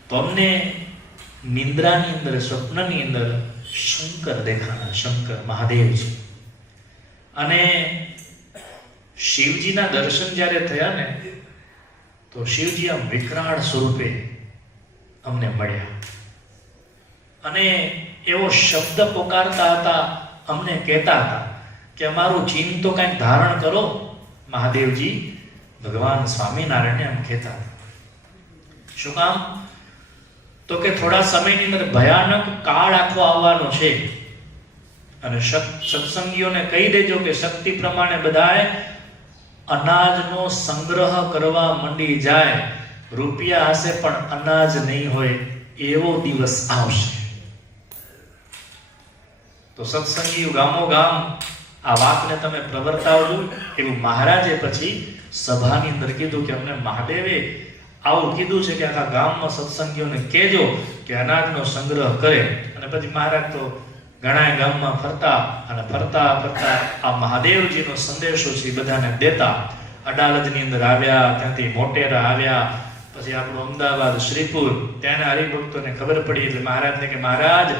તો અમને નિંદ્રાની અંદર, સ્વપ્નની અંદર શંકર દેખાણા. શંકર મહાદેવ છે. અને શિવજીના દર્શન જ્યારે થયા ને તો શિવજી આમ વિકરાળ સ્વરૂપે અમને મળ્યા અને એવો શબ્દ પોકારતા હતા, અમને કહેતા હતા કે અમારું ચિહ્ન તો કંઈક ધારણ કરો. મહાદેવજી ભગવાન સ્વામિનારાયણને એમ કહેતા હતા. શું કામ? તો કે થોડા સમયની અંદર ભયાનક કાળ આખો આવવાનો છે અને સત્સંગીઓને કહી દેજો કે શક્તિ પ્રમાણે બધાએ અનાજનો સંગ્રહ કરવા મંડી જાય. રૂપિયા હશે પણ અનાજ નહીં હોય એવો દિવસ આવશે. તો સત્સંગીઓ ગામો ગામ આ વાતને તમે પ્રવર્તાવજો. એવું મહારાજે પછી સભાની અંદર કીધું કે અમને મહાદેવે આવું કીધું છે કે આખા ગામમાં સત્સંગીઓને કહેજો કે અનાજનો સંગ્રહ કરે. અને પછી મહારાજ તો ઘણા ગામમાં ફરતા અને ફરતા ફરતા આ મહાદેવજીનો સંદેશો છે બધાને દેતા. અડાલજની અંદર આવ્યા, ત્યાંથી મોટેરા આવ્યા, પછી આપણું અમદાવાદ શ્રીપુર, ત્યાંના હરિભક્તોને ખબર પડી એટલે મહારાજને કે મહારાજ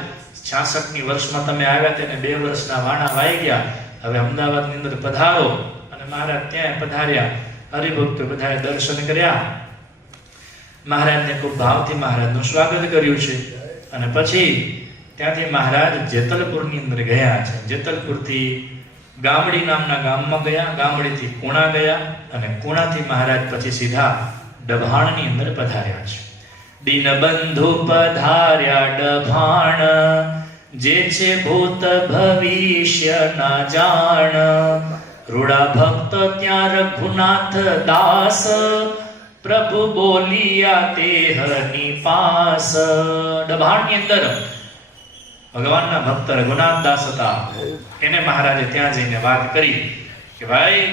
66ની વર્ષમાં તમે આવ્યા તેને 2 વર્ષના વાણા વાઈ ગયા, હવે અમદાવાદની અંદર પધારો. અને મહારાજ ત્યાં પધાર્યા. હરિભક્તો બધાએ દર્શન કર્યા. મહારાજને ખૂબ ભાવથી મહારાજનું સ્વાગત કર્યું છે. અને પછી ત્યાંથી મહારાજ જેતલપુરની અંદર ગયા છે. જેતલપુરથી ગામડી નામના ગામમાં ગયા, ગામડીથી કુણા ગયા અને કુણાથી મહારાજ પછી સીધા ડભાણની અંદર પધાર્યા છે. દીનબંધુ પધાર્યા ડભાણ, જે છે ભૂત ભવિષ્ય ના જાણ. રૂડા ભક્ત ત્યાં રઘુનાથ દાસ, પ્રભુ બોલિયા તેહની પાસ. ડભાણની અંદર ભગવાનના ભક્ત રઘુનાથ દાસ હતા. એને મહારાજે ત્યાં જઈને વાત કરી કે ભાઈ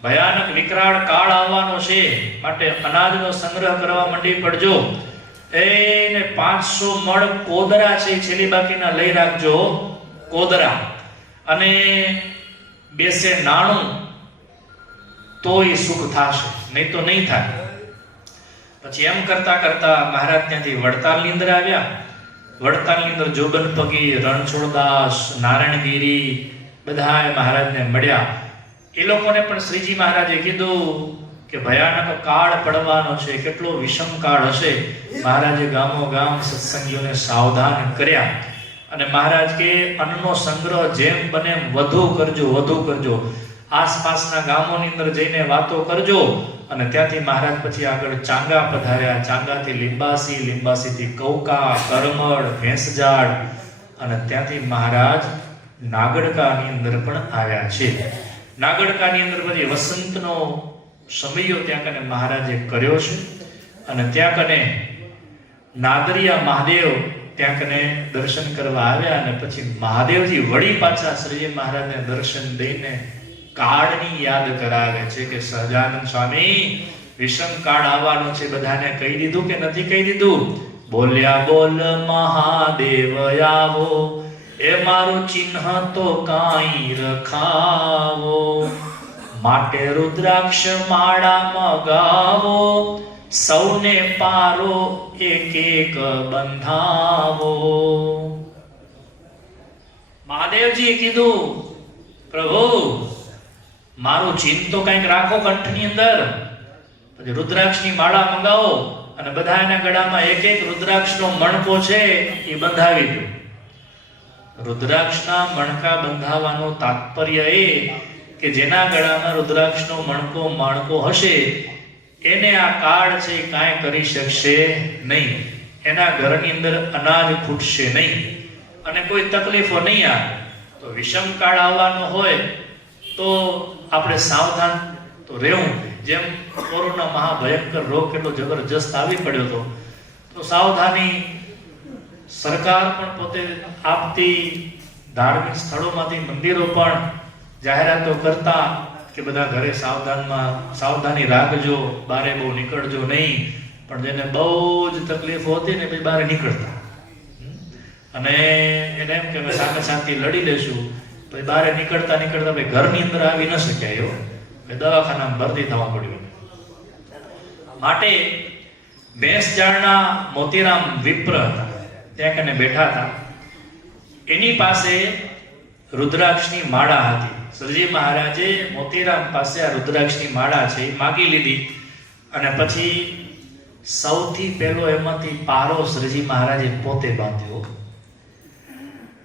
ભયાનક વિકરાળ કાળ આવવાનો છે, માટે અનાજનો સંગ્રહ કરવા મંડી પડજો. એને 500 મણ કોદરા છે છેલ્લી બાકીના લઈ રાખજો, કોદરા. અને 2 નાણું તો એ સુખ થશે, નહીં તો નહીં થાય. પછી એમ કરતા કરતા મહારાજ ત્યાંથી વડતાલની અંદર આવ્યા. વડતાલની અંદર જોબન પગી, રણછોડદાસ, નારાયણગીરી બધાએ મહારાજને મળ્યા. એ લોકોને પણ શ્રીજી મહારાજે કીધું કે ભયાનક કાળ પડવાનો છે, કેટલો વિષમ કાળ હશે. મહારાજે ગામો ગામ સત્સંગીઓને સાવધાન કર્યા. અને મહારાજ કે અન્નનો સંગ્રહ જેમ બને એમ વધુ કરજો, વધુ કરજો. આસપાસના ગામોની અંદર જઈને વાતો કરજો. અને ત્યાંથી મહારાજ પછી આગળ ચાંગા પધાર્યા. ચાંગાથી લીંબાસી, લીંબાસીથી કૌકા, કરમળ, ભેંસજાડ અને ત્યાંથી મહારાજ નાગડકાની અંદર પણ આવ્યા છે. નાગડકાની અંદર પછી વસંતનો સમયો ત્યાં કને મહારાજે કર્યો છે. અને ત્યાં કને નાદરિયા મહાદેવ ત્યાં કને દર્શન કરવા આવ્યા. અને પછી મહાદેવજી વળી પાછા શ્રીજી મહારાજને દર્શન દઈને કાળની યાદ કરાવે છે કે સહજાનંદ સ્વામી વિષમ કાળ આવવાનો છે, બધાને કહી દીધું કે નથી કહી દીધું? બોલ્યા બોલ મહાદેવ આવો, એ મારું ચિહ્ન તો કાંઈ રખાવો. માટે રુદ્રાક્ષ માળા મગાવો, સૌને પારો એક એક બંધાવો. મહાદેવજી કીધું પ્રભુ મારું ચિહ્ન તો કંઈક રાખો કંઠની અંદર. પછી રુદ્રાક્ષની માળા મંગાવો અને બધાના ગળામાં એક એક રુદ્રાક્ષનો મણકો છે એ બંધાવી દો. રુદ્રાક્ષના મણકા બંધાવવાનો તાત્પર્ય એ કે જેના ગળામાં રુદ્રાક્ષનો મણકો હશે એને આ કાળ છે કાંઈ કરી શકશે નહીં. એના ઘરની અંદર અનાજ ખૂટશે નહીં અને કોઈ તકલીફો નહીં આવે. તો વિષમ કાળ આવવાનો હોય તો આપણે સાવધાન તો રહેવું. જેમ કોરોના મહાભયંકર રોગ કેટલો જબરજસ્ત આવી પડ્યો હતો, તો સાવધાની સરકાર પણ પોતે આપતી, ધાર્મિક સ્થળોમાંથી મંદિરો પણ જાહેરાતો કરતા કે બધા ઘરે સાવધાની રાખજો, બારે બહુ નીકળજો નહીં. પણ જેને બહુ જ તકલીફો હતી ને પછી બહાર નીકળતા અને એને એમ કે સામે શાંતિ લડી લેશું. પછી બહાર નીકળતા ભાઈ ઘરની અંદર આવી ન શક્યા, એવો દવાખાનામાં ભરતી થવા પડ્યું. માટે ભેંસજાળના મોતીરામ વિપ્ર હતા, ત્યાં કને બેઠા હતા. એની પાસે રુદ્રાક્ષની માળા હતી. શ્રીજી મહારાજે મોતીરામ પાસે આ રુદ્રાક્ષની માળા છે એ માગી લીધી અને પછી સૌથી પહેલો એમાંથી પારો શ્રીજી મહારાજે પોતે બાંધ્યો.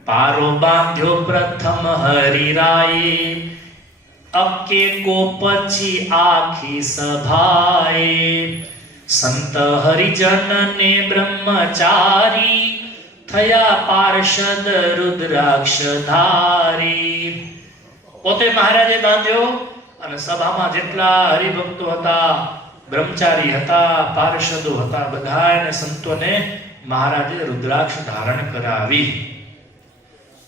પારો બાંધ્યો પ્રથમ હરિરાયે, અકે કો પછી આખી સભાએ, સંત હરિજન ને બ્રહ્મચારી, થયા પાર્ષદ રુદ્રાક્ષ ધારી. પોતે મહારાજે બાંધ્યો અને સભામાં જેટલા હરિભક્તો હતા, બ્રહ્મચારી હતા, પાર્ષદો હતા, બધાને સંતોને મહારાજે રુદ્રાક્ષ ધારણ કરાવી.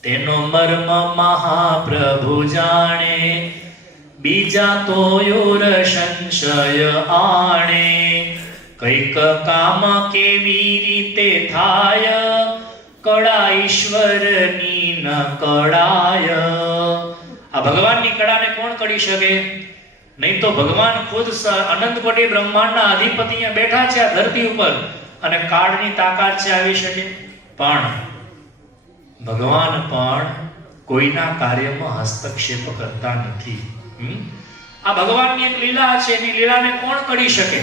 તેનો મર્મ મહાપ્રભુ જાણે, બીજા તો યોર સંશય આણે. કૈક કામ કેવી રીતે થાય, કળા ઈશ્વરની ન કળાય. આ ભગવાનની કળાને કોણ કરી શકે? નહીં તો ભગવાન ખુદ અનંત કોટી બ્રહ્માંડના અધિપતિ અહીંયા બેઠા છે આ ધરતી ઉપર અને કાળની તાકાત છે આવી શકે? પણ ભગવાન પણ કોઈના કાર્યમાં હસ્તક્ષેપ કરતા નથી. આ ભગવાનની એક લીલા છે, એની લીલાને કોણ કરી શકે?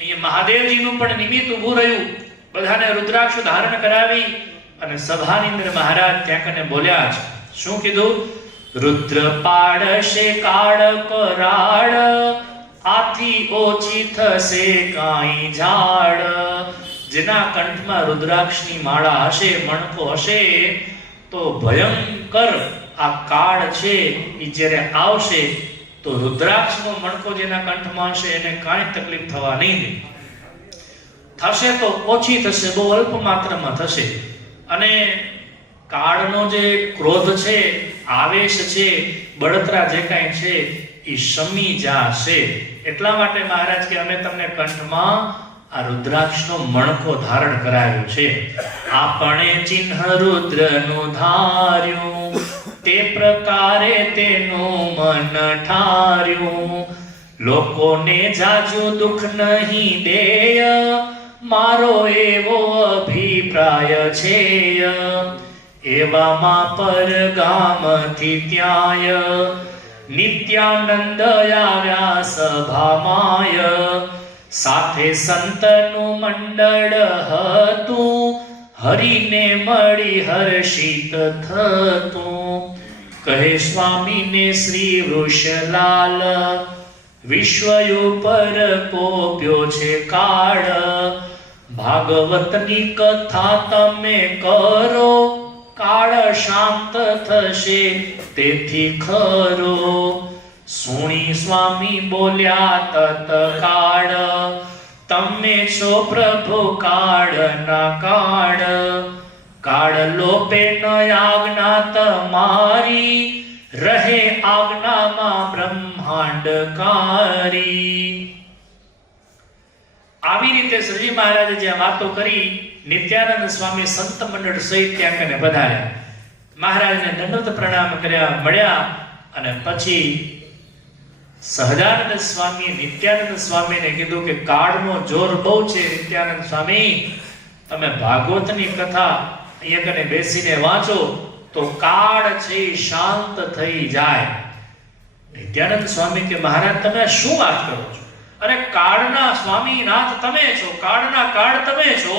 અહીંયા મહાદેવજીનું પણ નિમિત્ત ઊભું રહ્યું, બધાને રુદ્રાક્ષ ધારણ કરાવી અને સભાની અંદર મહારાજ ત્યાં કને બોલ્યા છે. શું કીધું? રુદ્ર પાડશે કાળ કરાળ, આથી ઓછી થશે કાંઈ ઝાડ. જેના કંઠમાં રુદ્રાક્ષની માળા હશે, મણકો હશે, તો ભયંકર આ કાળ છે એ જ્યારે આવશે તો રુદ્રાક્ષનો મણકો જેના કંઠમાં હશે એને કાંઈ તકલીફ થવા નહીં. થશે તો ઓછી થશે, બહુ અલ્પ માત્રામાં થશે. અને કાળનો જે ક્રોધ છે, આવેશ છે, બળતરા જે કાંઈ છે એ શમી જાશે. એટલા માટે મહારાજ કે અમે તમને કંઠમાં આ રુદ્રાક્ષનો મણકો ધારણ કરાવ્યો છે. આપણે ચિહ્ન રુદ્રનું ધાર્યું, તે પ્રકારે તેનું મન ઠાર્યું. લોકોને જાજુ દુઃખ નહીં દેય, મારો એવો અભિપ્રાય છે. એવામાં પરગામથી ત્યાંય, નિત્યાનંદ આવ્યા સભામાય. સાથે સંતનું મંડળ હતું, હરિને મળી હર્ષિત થતું. કહે સ્વામીને શ્રી વૃષલાલ, વિશ્વ ઉપર કોપ્યો છે કાળ. ભાગવતની કથા તમે કરો, કાળ શાંત થશે તેથી ખરો. સુણી સ્વામી બોલ્યા તત્કાળ, તમે છો પ્રભુ કાળના કાળ. કાળ લોપે ન આજ્ઞા તમારી, રહે આજ્ઞામાં બ્રહ્માંડકારી. આવી રીતે શ્રીજી મહારાજે જે વાતો કરી, નિત્યાનંદ સ્વામી સંત મંડળ સહિત ત્યાં કને પધાર્યા. મહારાજને દંડવત પ્રણામ કર્યા, મળ્યા અને પછી સહજાનંદ સ્વામી નિત્યાનંદ સ્વામીને કીધું કે કાળનો જોર બહુ છે નિત્યાનંદ સ્વામી, તમે ભાગવતની કથા અહીંયા કને બેસીને વાંચો તો કાળ છે શાંત થઈ જાય. નિત્યાનંદ સ્વામી કે મહારાજ તમે શું વાત કરો છો? અરે કાળના સ્વામીનાથ તમે છો, કાળના કાળ તમે છો.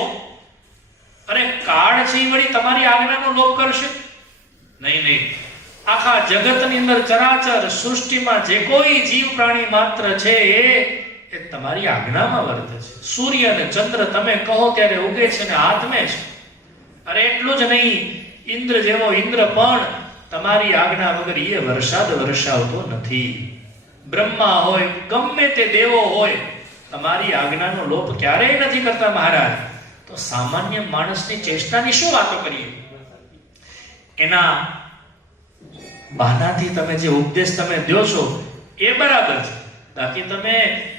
અરે કાળ છે વળી તમારી આજ્ઞાનો લોપ કરશે? નહીં નહીં, આખા જગતની અંદર ચરાચર સૃષ્ટિમાં જે કોઈ જીવ પ્રાણી માત્ર છે એ તમારી આજ્ઞામાં વર્તે છે. સૂર્ય અને ચંદ્ર તમે કહો ત્યારે ઉગે છે ને આત્મે છે. અરે એટલું જ નહીં, ઇન્દ્ર જેવો ઇન્દ્ર પણ તમારી આજ્ઞા વગર એ વરસાદ વરસાવતો નથી. બ્રહ્મા હોય, ગમે તે દેવો હોય, તમારી આજ્ઞાનો લોપ ક્યારેય નથી કરતા મહારાજ. તો સામાન્ય માણસની ચેષ્ટાની શું વાતો કરીએ? એના બહાનાથી તમે જે ઉપદેશ તમે દો છો એ બરાબર છે, બાકી તમે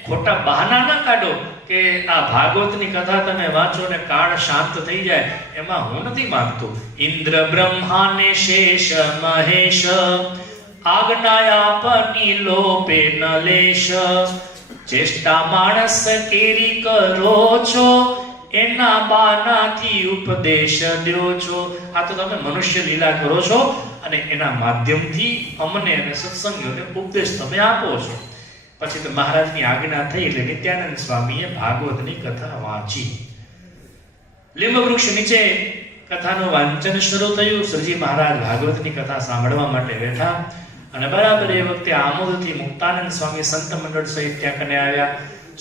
ખોટા બહાના ના કાઢો કે આ ભાગવતની કથા તમે વાંચો ને કાળ શાંત થઈ જાય. એમાં હું નથી માંગતો. ઇન્દ્ર બ્રહ્મા ને શેષ મહેશ, આજ્ઞા આપની લોપે ન લેશ. ચેષ્ટા માણસ કેરી કરો છો, એના બાનાથી ઉપદેશ દ્યો છો. આ તો તમે મનુષ્ય લીલા કરો છો અને એના માધ્યમથી અમને અને સત્સંગીઓને ઉપદેશ તમે આપો છો. પછી તો મહારાજની આજ્ઞા થઈ એટલે નિત્યાનંદ સ્વામીએ ભાગવતની કથા વાંચી. લીંબ વૃક્ષ નીચે કથાનું વાંચન શરૂ થયું. શ્રીજી મહારાજ ભાગવતની કથા સાંભળવા માટે બેઠા અને બરાબર એ વખતે આમોદથી મુક્તાનંદ સ્વામી સંત મંડળ સહિત ત્યાં કને આવ્યા.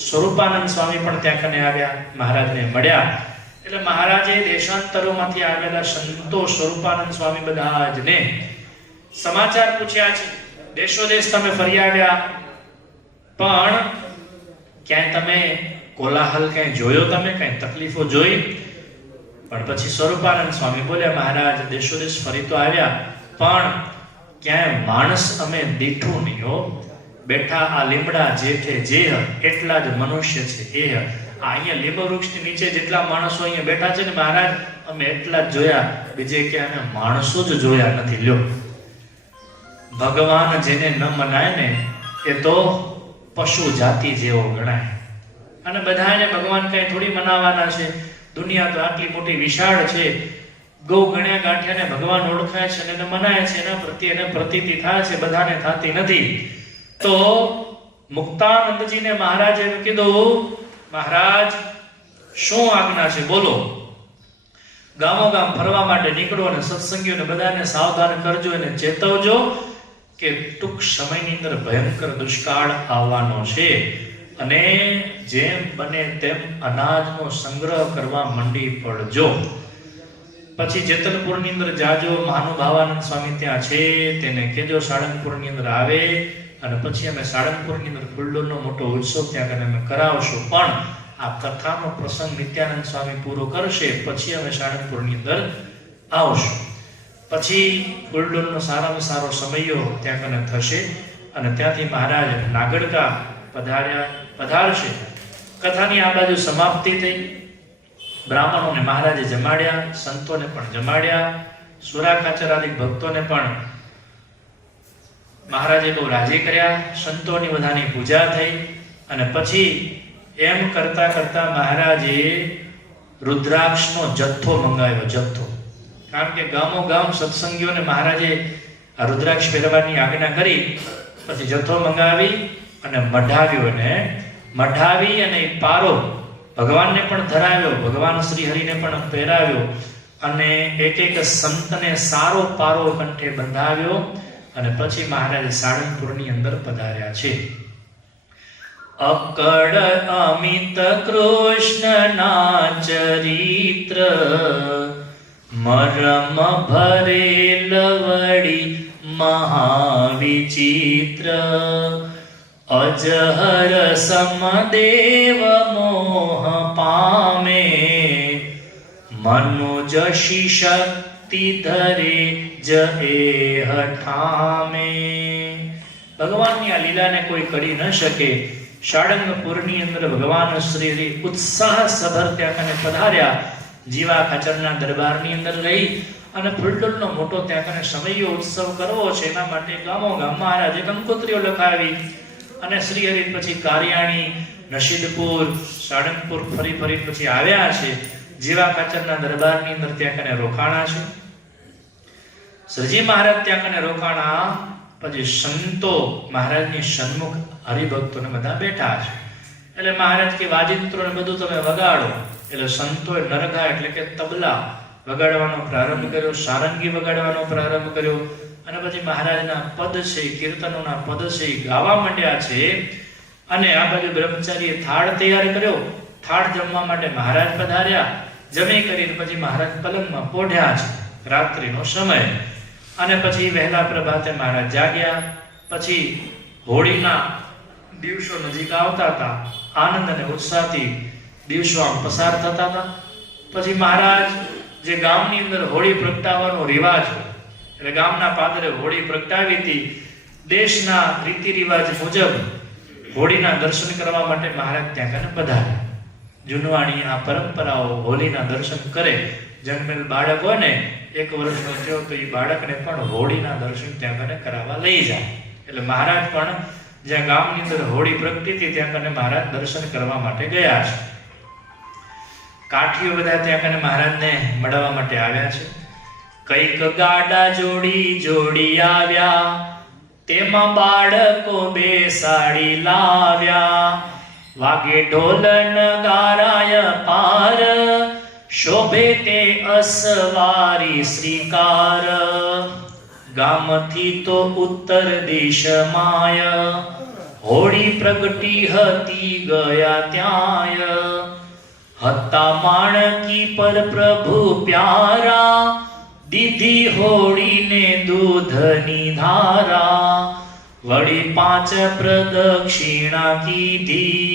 સ્વરૂપાનંદ સ્વામી પણ ત્યાં કને આવ્યા, મહારાજને મળ્યા. એટલે મહારાજે દેશાંતરોમાંથી આવેલા સંતો સ્વરૂપાનંદ સ્વામી બધા જને સમાચાર પૂછ્યા છે. દેશો દેશ તમે ફરી આવ્યા, પણ ક્યાંય તમે કોલાહલ ક્યાંય જોયો, તમે ક્યાંય તકલીફો જોઈ? પણ પછી સ્વરૂપાનંદ સ્વામી બોલ્યા, મહારાજ દેશો દેશ ફરી તો આવ્યા, પણ ક્યાંય માણસ અમે દીઠું નહીં હો. બેઠા આ લીમડા જેઠે જે એટલા જ મનુષ્ય છે એ. અહીંયા લીંબ વૃક્ષની નીચે જેટલા માણસો અહીંયા બેઠા છે ને મહારાજ, અમે એટલા જ જોયા, બીજે ક્યાં અમે માણસો જ જોયા નથી. લ્યો, ભગવાન જેને ન મનાય ને એ તો પશુ જાતિ જેવો ગણાય. અને બધાને ભગવાન કઈ થોડી મનાવાના છે? દુનિયા તો આટલી મોટી વિશાળ છે, ગૌ ગણ્યા ગાંઠિયાને ભગવાન ઓળખાય છે અને એને મનાય છે, એના પ્રત્યે એને પ્રતીતિ થાય છે, બધાને થતી નથી. તો મુક્તાનંદજીને મહારાજે એમ કીધું, મહારાજ શું આજ્ઞા છે બોલો. ગામો ગામ ફરવા માટે નીકળો અને સત્સંગીઓને બધાને સાવધાન કરજો અને ચેતવજો કે ટૂંક સમયની અંદર ભયંકર દુષ્કાળ આવવાનો છે અને જેમ બને તેમ અનાજનો સંગ્રહ કરવા મંડી પડજો. પછી જેતલપુરની અંદર જાજો, મહાનુભાવાનંદ સ્વામી ત્યાં છે, તેને કહેજો સાળંગપુરની અંદર આવે અને પછી અમે સાળંગપુરની અંદર ફૂલડોલનો મોટો ઉત્સવ ત્યાં અમે કરાવશું. પણ આ કથાનો પ્રસંગ નિત્યાનંદ સ્વામી પૂરો કરશે પછી અમે સાળંગપુરની અંદર આવશું. પછી ફૂલડોલનો સારામાં સારો સમયો ત્યાં કને થશે અને ત્યાંથી મહારાજ નાગડકા પધારશે. કથાની આ બાજુ સમાપ્તિ થઈ. બ્રાહ્મણોને મહારાજે જમાડ્યા, સંતોને પણ જમાડ્યા, સુરા ખાચરાદિક ભક્તોને પણ મહારાજે બહુ રાજી કર્યા. સંતોની બધાની પૂજા થઈ અને પછી એમ કરતા કરતા મહારાજે રુદ્રાક્ષનો જથ્થો મંગાવ્યો. જથ્થો, કારણ કે ગામો ગામ સત્સંગીઓને મહારાજે આ રુદ્રાક્ષ પહેરવાની આજ્ઞા કરી. પછી જથ્થો મંગાવી અને મઢાવી અને પારો ભગવાનને પણ ધરાવ્યો, ભગવાન શ્રી હરિને પણ પહેરાવ્યો અને એક એક સંતને સારો પારો કંઠે બંધાવ્યો અને પછી મહારાજ સાળંગપુરની અંદર પધાર્યા છે. અકળ અમિત કૃષ્ણના ચરિત્ર મરમ ભરેલ વળી મહાવિચિત્ર અજહર સમદેવ મોહ પામે મનુજ શક્તિ ધરે જય હઠામે. ભગવાનની આ લીલાને કોઈ કરી ન શકે. સાળંગપુરની અંદર ભગવાન શ્રી ઉત્સાહ સભર ત્યાં કને પધાર્યા. જીવા ખાચરના દરબારની અંદર રહી અને ફૂલડોલનો મોટો ત્યાં કને સમયો ઉત્સવ કરવો છે. એના માટે ગામો ગામ મહારાજે કંકોત્રીઓ લખાવી અને શ્રી હરિ પછી કારિયાણી, નશીદપુર, સાળંગપુર ફરી પછી આવ્યા છે. જીવા ખાચરના દરબારની અંદર ત્યાં કને રોકાણા છે. શ્રીજી મહારાજ ત્યાં કને રોકાણા પછી સંતો મહારાજની સન્મુખ હરિભક્તોને બધા બેઠા છે. એટલે મહારાજ કે વાજિંત્રો ને બધું તમે વગાડો. એટલે સંતોએ નરઘા એટલે કે તબલા વગાડવાનો પ્રારંભ કર્યો, સારંગી વગાડવાનો પ્રારંભ કર્યો અને પછી મહારાજના પદ છે, કીર્તનોના પદ છે ગાવા માંડ્યા છે. અને આ બાજુ બ્રહ્મચારીએ થાળ તૈયાર કર્યો. થાળ જમવા માટે મહારાજ પધાર્યા. જમી કરીને પછી મહારાજ પલંગમાં પોઢ્યા છે. રાત્રિનો સમય અને પછી વહેલા પ્રભાતે મહારાજ જાગ્યા. પછી હોળીના દિવસો નજીક આવતા હતા. આનંદ અને ઉત્સાહથી દિવસો આમ પસાર થતા હતા. પછી મહારાજ જે ગામની અંદર હોળી પ્રગટાવવાનો રિવાજ હતો એટલે ગામના પાદરે હોળી પ્રગટાવી હતી. દેશના રીતિ રિવાજ મુજબ હોળીના દર્શન કરવા માટે મહારાજ ત્યાં કને પધાર્યા. જૂનવાણી આ પરંપરાઓ હોળીના દર્શન કરે. જન્મેલ બાળક હોય ને 1 વર્ષનો થયો તો એ બાળકને પણ હોળીના દર્શન ત્યાં કને કરાવવા લઈ જાય. એટલે મહારાજ પણ જ્યાં ગામની અંદર હોળી પ્રગટી હતી ત્યાં કને મહારાજ દર્શન કરવા માટે ગયા છે. કાઠીઓ બધા ત્યાં કને મહારાજને મળવા માટે આવ્યા છે. કઈક ગાડા જોડી જોડી આવ્યા, તેમાં બાળકો બેસાડી લાવ્યા. વાગે ઢોલ નગારાય પાર, શોભે તે અસવારી શ્રીકાર. ગામથી તો ઉત્તર દિશમાય, હોળી પ્રગટી હતી ગયા ત્યાંય. હતા માણકી પર પ્રભુ પ્યારા, દીધી હોળીને દૂધની ધારા. વળી 5 પ્રદક્ષિણા કીધી,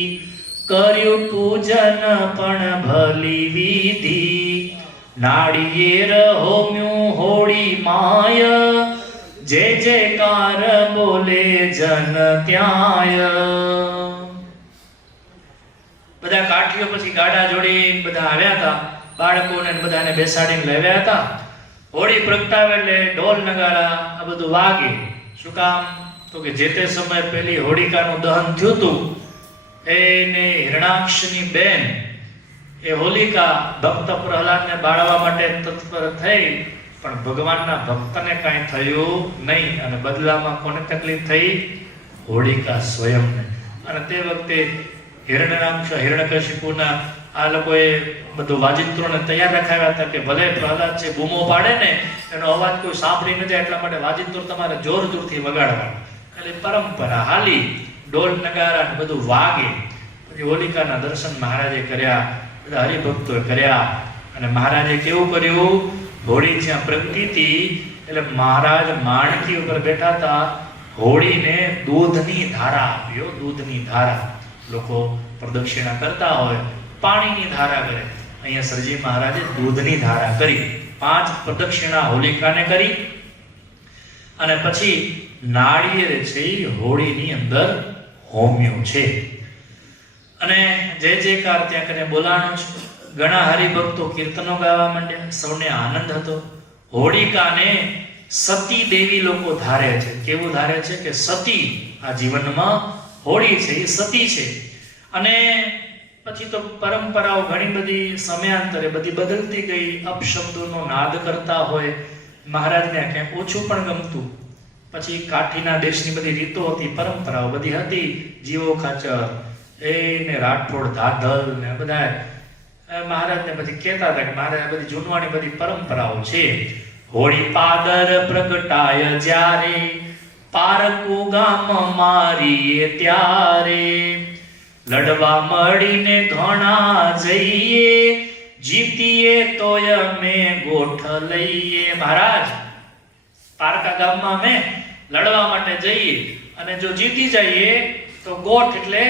કર્યું પૂજન પણ ભલી વિધિ. નાળિયેર હોમ્યું હોળી માય, જય જયકાર બોલે જન ત્યાંય. બધા કાઠીઓ પછી ગાડા જોડી બધા આવ્યા હતા, બાળકોને બધાને બેસાડીને લાવ્યા હતા. હોળી પ્રગટાવે એટલે ઢોલ નગારા આ બધું વાગે. શું કામ? તો કે જે તે સમયે પેલી હોળિકાનું દહન થયું હતું, એને હિરણાક્ષની બેન એ હોલિકા ભક્ત પ્રહલાદને બાળવા માટે તત્પર થઈ, પણ ભગવાનના ભક્તને કાંઈ થયું નહીં. અને બદલામાં કોને તકલીફ થઈ? હોલિકા સ્વયંને. અને તે વખતે હિરણ્યકશિપુના આ લોકોએ બધું વાજિંત્રોને તૈયાર રખાવ્યા હતા કે ભલે પ્રહલાદ છે બૂમો પાડે ને એનો અવાજ કોઈ સાંભળી ન જાય, એટલા માટે વાજિંત્રો તમારે જોર જોરથી વગાડવા. એટલે પરંપરા હાલી, ઢોલ નગારા ને બધું વાગે. પછી હોલિકાના દર્શન મહારાજે કર્યા, બધા હરિભક્તોએ કર્યા. અને મહારાજે કેવું કર્યું? હોળી જ્યાં પ્રગટી હતી એટલે મહારાજ માણકી ઉપર બેઠા હતા, હોળીને દૂધની ધારા આપ્યો. દૂધની ધારા લોકો પ્રદક્ષિણા કરતા હોય, પાણીની ધારા કરે. અહીંયા સરજી મહારાજે દૂધની ધારા કરી. 5 પ્રદક્ષિણા હોલિકાને કરી. અને પછી નાળિયેર છે હોળીની અંદર હોમ્યું છે. અને જય જયકાર ત્યાં કરીને બોલાણો છે. ઘણા હરિભક્તો કીર્તનો ગાવા માંડ્યા, સૌને આનંદ હતો. હોળિકાને સતી દેવી લોકો ધારે છે. કેવું ધારે છે? કે સતી આ જીવનમાં હોળી છે એ સતી છે. અને પછી તો પરંપરાઓ ઘણી બધી સમયાંતરે બધી બદલતી ગઈ. અપશબ્દોનો નાદ કરતા હોય. મહારાજને ક્યાંક ઓછું પણ ગમતું. પછી કાઠીના દેશની બધી રીતો હતી, પરંપરાઓ બધી હતી. જીવો ખાચર એને રાઠોડ ધાધલ ને બધા મહારાજને પછી કહેતા હતા કે મહારાજ બધી જૂનવાણી બધી પરંપરાઓ છે. હોળી પાદર પ્રગટાય જ્યારે, પારકું ગામ મારીએ ત્યારે. લડવા મળીને ઘણા જઈએ, જીતીએ તોય અમે ગોઠ લઈએ. મહારાજ પારકા ગામમાં અમે લડવા માટે જઈએ અને જો જીતી જઈએ તો ગોઠ એટલે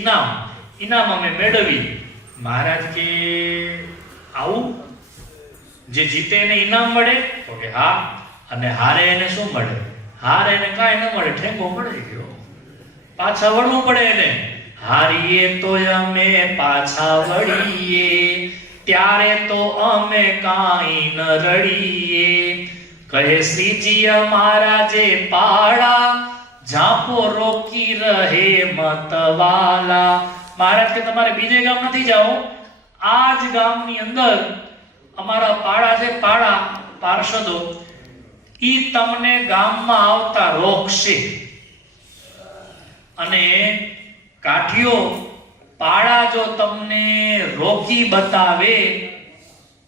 ઇનામ અમે મેળવી. મહારાજ કે આવું? જે જીતે એને ઇનામ મળે? તો કે હા. અને હારે એને શું મળે? હારે એને કાંઈ ન મળે, ઠેંગો પડી ગયો, પાછા વળવું પડે એને. હારીએ તો અમે પાછા વળીએ, ત્યારે તો અમે કાંઈ ન રડીએ. કહે શ્રીજી અમારા જે પાડા, ઝાંપો રોકી રહે મતવાલા. મહારાજ કે તમારે બીજે ગામ નથી જાઓ, આ જ ગામની અંદર અમારા પાડા છે, પાડા પાર્ષદો, ઈ તમને ગામમાં આવતા રોકશે. અને કાઠીઓ પાડા જો તમને રોકી બતાવે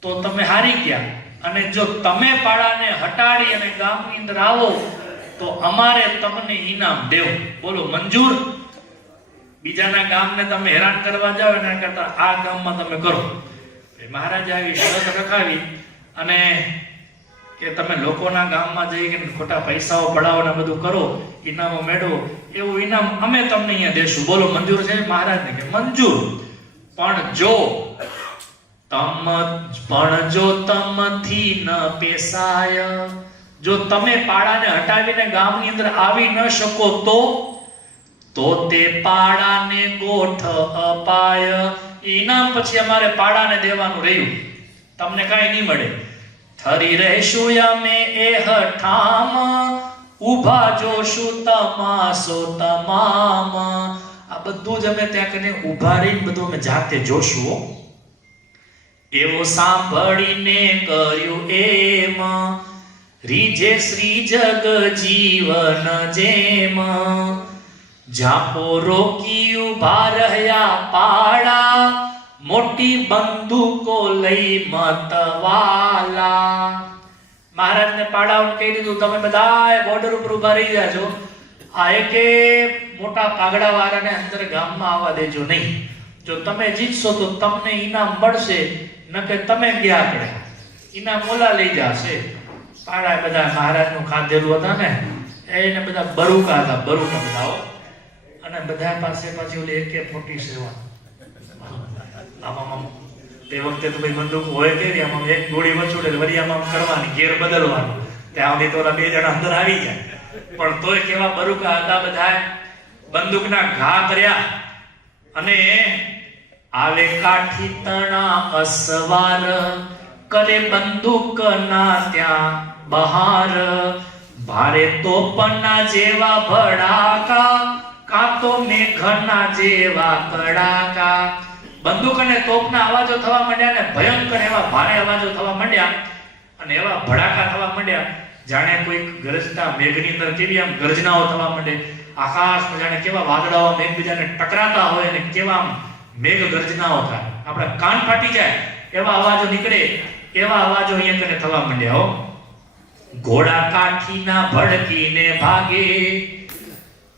તો તમે હારી ગયા. અને જો તમે પાડાને હટાડી અને ગામની અંદર આવો તો અમારે તમને ઇનામ દેવું. બોલો મંજૂર? બીજાના ગામને તમે હેરાન કરવા જાઓ એના કરતા આ ગામમાં તમે કરો. મહારાજ આવી શરત રખાવી અને કે તમે લોકોના ગામમાં જઈને ખોટા પૈસાઓ પડાવો ને બધું કરો, ઇનામો મેળવો, એવું ઇનામ અમે તમને અહીંયા દેશું. બોલો મંજૂર છે? મહારાજને કે મંજૂર, પણ જો તમથી ન પેસાય, જો તમે પાડાને હટાવીને ગામની અંદર આવી ન શકો તો તે પાડાને ગોઠ અપાય. ઇનામ પછી અમારે પાડાને દેવાનું રહ્યું, તમને કાંઈ નહીં મળે. થરી રહેશું અમે એ હઠામ, ઊભા જોશું તમાસો તમામ. આ બધું જ અમે ત્યાં કને ઊભા રહીને બધું અમે જાતે જોશું. એવો સાંભળીને કર્યું એમ, રીજે શ્રી જગ જીવન જેમ, જાપો રોકી ઉભા રહ્યા પાડા, મોટી બંદૂકો લઈ મતવાલા. મહારાજને પાડાઓને કહી દીધું તમે બધા બોર્ડર ઉપર ઉભા રહી જાજો, આ એકે મોટા પાગડા વાળાને અંદર ગામમાં આવવા દેજો નહીં. જો તમે જીતશો તો તમને ઇનામ મળશે, નકે તમે ગયા પડે ઇનામ ઓલા લઈ જશે. પાડા બધા મહારાજનું ખાધેલું હતા ને, એને બધા બરુકા હતા, બરુકા બધા. અને બધા પાસે પાછી ઓલી એકે મોટી સેવા. આમાં તે વખતે તો ભાઈ બંદૂક હોય કેવી, આમાં એક ગોળી વચોડે વળી આમાં કરવાની, ગેર બદલવાનું, ત્યાં સુધી તો બે જણા અંદર આવી જાય. પણ તોય કેવા બરુકા હતા બધા, બંદૂકના ઘા કર્યા. અને આવે કાઠી તણા અસવાર, કરે બંદૂકના ત્યાં બહાર, ભારે તોપના જેવા ભડાકા, કાં તો મેઘના જેવા કડાકા. બંદૂક અને તોપના અવાજો થવા માંડ્યા ને ભયંકર એવા ભારે અવાજો થવા માંડ્યા અને એવા ભડાકા થવા માંડ્યા, જાણે કોઈ ગરજતા મેઘની અંદર કેવી આમ ગર્જનાઓ થવા માંડે. આકાશમાં જાણે કેવા વાદળાઓ એકબીજાને ટકરાતા હોય અને કેવા મેઘ ગર્જનાઓ થાય, આપણા કાન ફાટી જાય એવા અવાજો નીકળે. એવા અવાજો અહીંયા કને થવા માંડ્યા. હો ઘોડા કાઠીના ભડકીને ભાગે.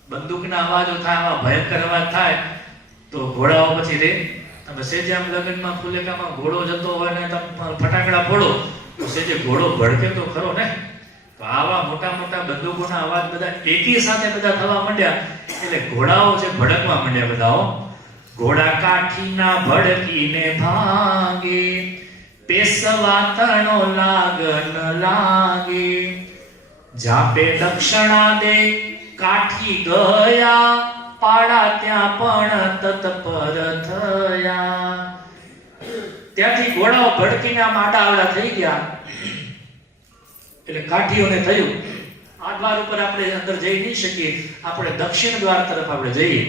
બંદૂકના અવાજો થાય, આવા ભયંકર અવાજ થાય તો ઘોડાઓ પછી રે. તમે સેજે આમ લગ્નમાં ફુલેકામાં ઘોડો જતો હોય ને તમે ફટાકડા ફોડો તો સેજે ઘોડો ભડકે તો ખરો ને. તો આવા મોટા મોટા બંદૂકોના અવાજ બધા એકી સાથે બધા થવા માંડ્યા એટલે ઘોડાઓ જે ભડકવા માંડ્યા બધા. ઘોડા કાઠીના ભડકીને ભાગે, પેશવા તણો લાગન લાગે, જાપે દક્ષિણા દે કાઠી ગયા, પાડા ત્યાં પણ તત્પર થયા. ત્યાંથી ઘોડાઓ ભડકીને આમ આડા થઈ ગયા એટલે કાઠીઓને થયું આ દ્વાર ઉપર આપણે અંદર જઈ નહીં શકીએ, આપણે દક્ષિણ દ્વાર તરફ આપણે જઈએ.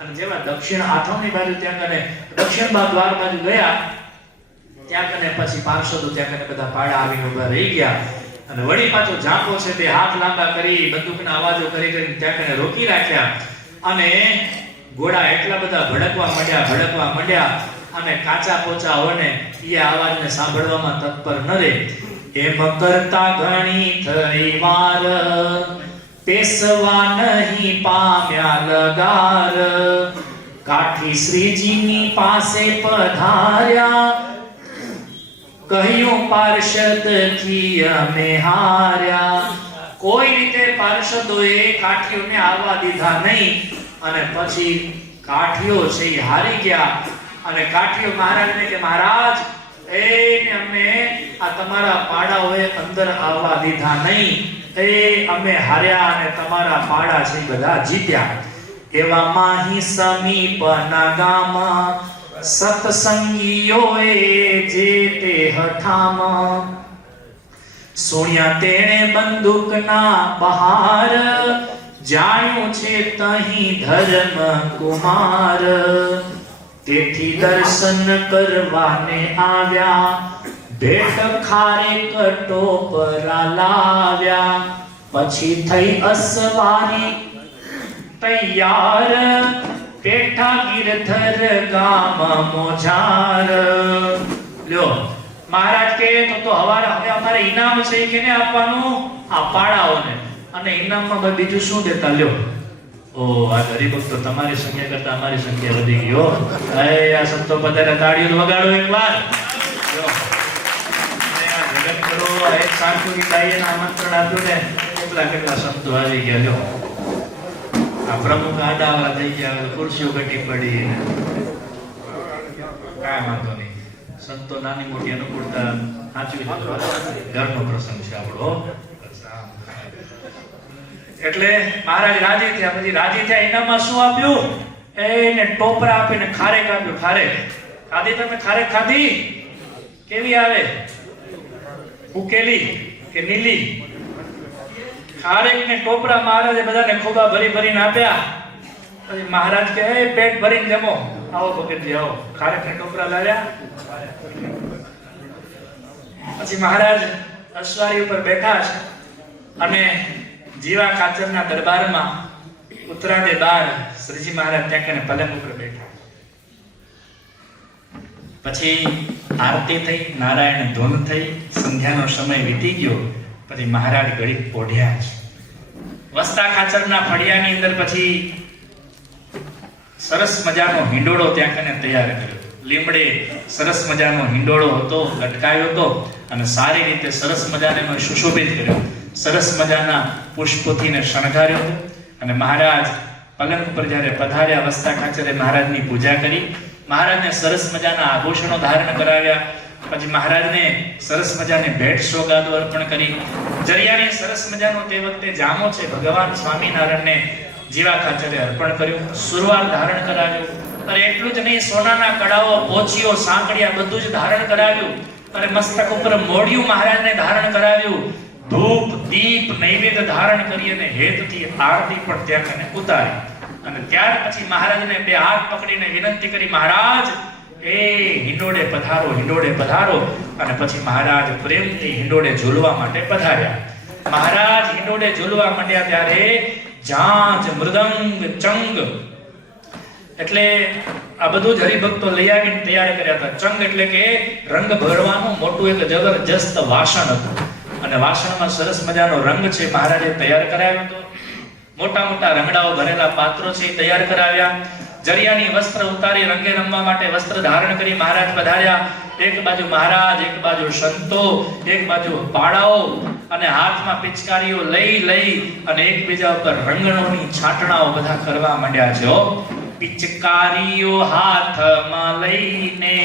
અને જેવા દક્ષિણ આથમની બાજુ ત્યાં કને દક્ષિણ દ્વાર બાજુ ગયા ત્યાં કને પછી પાર્ષદો ત્યાં કને બધા પાડા આવીને ઉભા રહી ગયા. અને વળી પાછો ઝાંખો છે બે હાથ લાંબા કરી બંદૂકના અવાજો કરી કરીને ત્યાં કને રોકી રાખ્યા. અને ઘોડા એટલા બધા ભડકવા માંડ્યા અને કાચા પોચા હોય ને એ અવાજને સાંભળવામાં તત્પર ન રહે. એમ કરતા ઘણી થઈ વાર, પેશવા નહીં પામ્યા લગાર, કાઠી શ્રીજીની પાસે પધાર્યા, કહ્યું પાર્ષદ થી અમે હાર્યા. કોઈ રીતે પાર્ષદોએ કાઠીઓને આવવા દીધા નહીં અને પછી કાઠીઓ છે એ હારી ગયા. અને કાઠીઓ મહારાજને કે મહારાજ એને અમે આ તમારા પાડાઓએ અંદર આવવા દીધા નહીં, એ અમે હાર્યા અને તમારા પાડા છે બધા જીત્યા. એવા માહી સમીપના ગામમાં સત્સંગીઓએ જે તે હઠામાં, સુણ્યા તેણે બંદૂકના બહાર, જાણ્યું છે તહીં ધર્મ કુમાર. તેથી દર્શન કરવાને આવ્યા, ભેટ ખારે કટોપરા લાવ્યા. પછી થઈ અસવારી તૈયાર, પેઠા ગિરધર ગામ મોજાર. લ્યો મહારાજ કે તો હવારે હવે અમારે ઇનામ છે કે ને આપવાનું આ પાડાઓને, અને ઇનામમાં બીજું શું દેતા? લ્યો ઓ આ હરિભક્તો તમારી સંખ્યા કરતા અમારી સંખ્યા વધી ગઈ. હો આ સંતો પધાર્યા, તાળીઓ વગાડો એકવાર. લ્યો આ જગત કરો એક સાધુની બાઈને આમંત્રણ આપ્યું ને કેટલા સંતો આવી ગયા. લ્યો આ પ્રમુખ આડાવાળા થઈ ગયા, ખુરશીઓ ઘટી પડી, કાંઈ વાંધો નહીં. સંતો નાની મોટી અનુકૂળતા સાચવી ઘરનો પ્રસંગ છે આપણો. એટલે મહારાજ રાજી થયા. પછી રાજી થયા એનામાં શું આપ્યું? એને ટોપરા આપીને ખારેક આપ્યું. ખારેક ખાધી? તમે ખારેક ખાધી? કેવી આવે? ઉકેલી કે નીલી? ખારેક ને ટોપરા મહારાજે બધાને ખોબા ભરી ભરીને આપ્યા. પછી મહારાજ કહે પેટ ભરીને જમો. આવો ભગતજી આવો. ખારેક ને ટોપરા લાવ્યા. પછી મહારાજ અશ્વારી ઉપર બેઠા છે અને જીવા ખાચરના દરબારમાં ઉત્તરાદે બાર શ્રીજી મહારાજ ત્યાં કને પલંગ ઉપર બેઠા. પછી આરતી થઈ, નારાયણ ધૂન થઈ, સંધ્યાનો સમય વીતી ગયો. પછી મહારાજ ઘડીક પોઢ્યા છે. વસ્તા ખાચરના ફળિયાની અંદર પછી સરસ મજાનો હિંડોળો ત્યાં કને તૈયાર કર્યો. લીમડે સરસ મજાનો હિંડોળો હતો, લટકાયો હતો અને સારી રીતે સરસ મજાને સુશોભિત કર્યો. સરસ મજાના પુષ્પોથીને શણગાર્યો હતો અને મહારાજ પલંગ ઉપર જ્યારે પધાર્યા, વસ્તા ખાચરે મહારાજની પૂજા કરી. મહારાજને સરસ મજાના આભૂષણો ધારણ કરાવ્યા. પછી મહારાજને સરસ મજાની ભેટ સોગાદો અર્પણ કરી. જરિયાને સરસ મજાનો તે વખતે જામો છે ભગવાન સ્વામિનારાયણને જીવા ખાચરે અર્પણ કર્યું. સુરવાર ધારણ કરાવ્યું. અને એટલું જ નહીં, સોનાના કડાઓ, પોચીઓ, સાંકળિયા બધું જ ધારણ કરાવ્યું. અને મસ્તક ઉપર મોઢિયું મહારાજને ધારણ કરાવ્યું. ધૂપ, દીપ, નૈવેદ્ય ધારણ કરી અને હેતથી આરતી પણ ત્યાં કને ઉતારી. અને ત્યાર પછી મહારાજને બે હાથ પકડીને વિનંતી કરી, મહારાજ એ હિંડોળે પધારો, હિંડોળે પધારો. અને પછી મહારાજ પ્રેમથી હિંડોળે ઝૂલવા માટે પધાર્યા. મહારાજ હિંડોળે ઝૂલવા માંડ્યા ત્યારે ઝાંઝ, મૃદંગ, ચંગ એટલે આ બધું જ હરિભક્તો લઈ આવીને તૈયાર કર્યા હતા. ચંગ એટલે કે રંગ ભરવાનું મોટું એક જબરજસ્ત વાસણ હતું અને વાસણમાં સરસ મજાનો રંગ છે મહારાજે તૈયાર કરાવ્યો હતો. મોટા મોટા રંગડાઓ ભરેલા પાત્રો છે તૈયાર કરાવ્યા. જરિયાની વસ્ત્ર ઉતારી રંગે રમવા માટે વસ્ત્ર ધારણ કરી મહારાજ પધાર્યા. એક બાજુ મહારાજ, એક બાજુ સંતો, એક બાજુ બાળાઓ અને હાથમાં પિચકારીઓ લઈ અને એકબીજા ઉપર રંગણોની છાંટણાઓ બધા કરવા માંડ્યા છે. પિચકારીઓ હાથમાં લઈને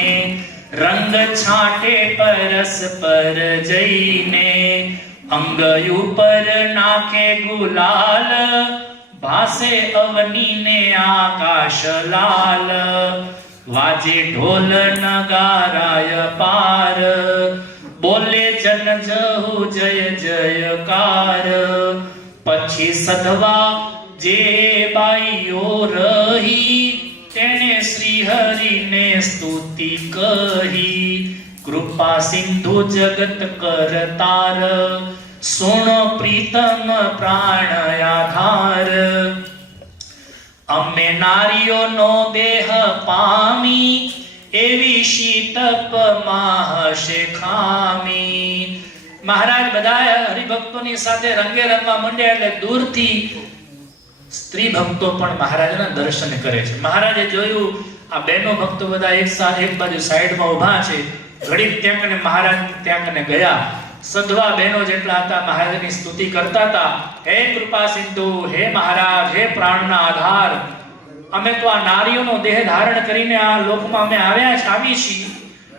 રંગ છાંટે પરસ્પર જઈને. અંગ ઉપર નાખે ગુલાલ, ભાસે અવનીને આકાશ લાલ. વાજે ઢોલ નગારાય પાર, બોલે જન જહુ જય જયકાર. પછી સધવા જે બાઈઓ રહી, તેણે શ્રી હરિને સ્તુતિ કહી. કૃપા સિંધુ જગત કરતાર, સુણ પ્રીતમ પ્રાણ આધાર. અમે નારીઓનો દેહ પામી, એવી શીતપમાં હશે ખામી. મહારાજ બધા હરિભક્તોની સાથે રંગે રમવા માંડ્યા એટલે દૂરથી સ્ત્રી ભક્તો પણ મહારાજના દર્શન કરે છે. મહારાજે જોયું આ બહેનો ભક્તો બધા એક સાથે એક બાજુ સાઈડમાં ઊભા છે. ઘડીક ત્યાં કને મહારાજ ત્યાં કને ગયા. સધવા બહેનો જેટલા હતા મહારાજની સ્તુતિ કરતા હતા. હે કૃપા સિંધુ, હે મહારાજ, હે પ્રાણના આધાર, અમે તો આ નારીઓનો દેહ ધારણ કરીને આ લોકમાં અમે આવી છીએ,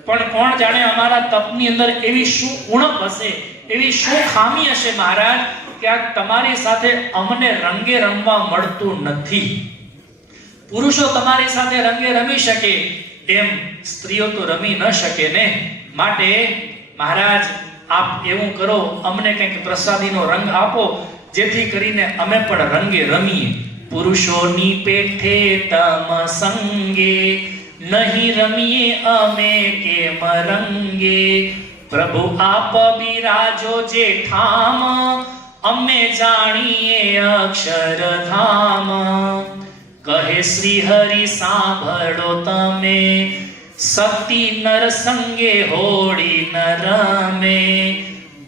પણ કોણ જાણે અમારા તપની અંદર એવી શું ઉણપ હશે, એવી શું ખામી હશે મહારાજ કે આ તમારી સાથે અમને રંગે રમવા મળતું નથી. પુરુષો તમારી સાથે રંગે રમી શકે એમ સ્ત્રીઓ તો રમી ન શકે ને. માટે મહારાજ આપ એવું કરો, અમને કંઈક પ્રસાદીનો રંગ આપો, જેથી કરીને અમે પણ રંગે રમીએ. પુરુષોની પેઠે તમ સંગે, નહીં રમીએ અમે કેમ રંગે. પ્રભુ આપ બિરાજો જે ઠામ, અમે જાણીએ અક્ષરધામ. કહે શ્રી હરિ સાંભળો તમે, સતી નર સંગે હોળી ન રમે.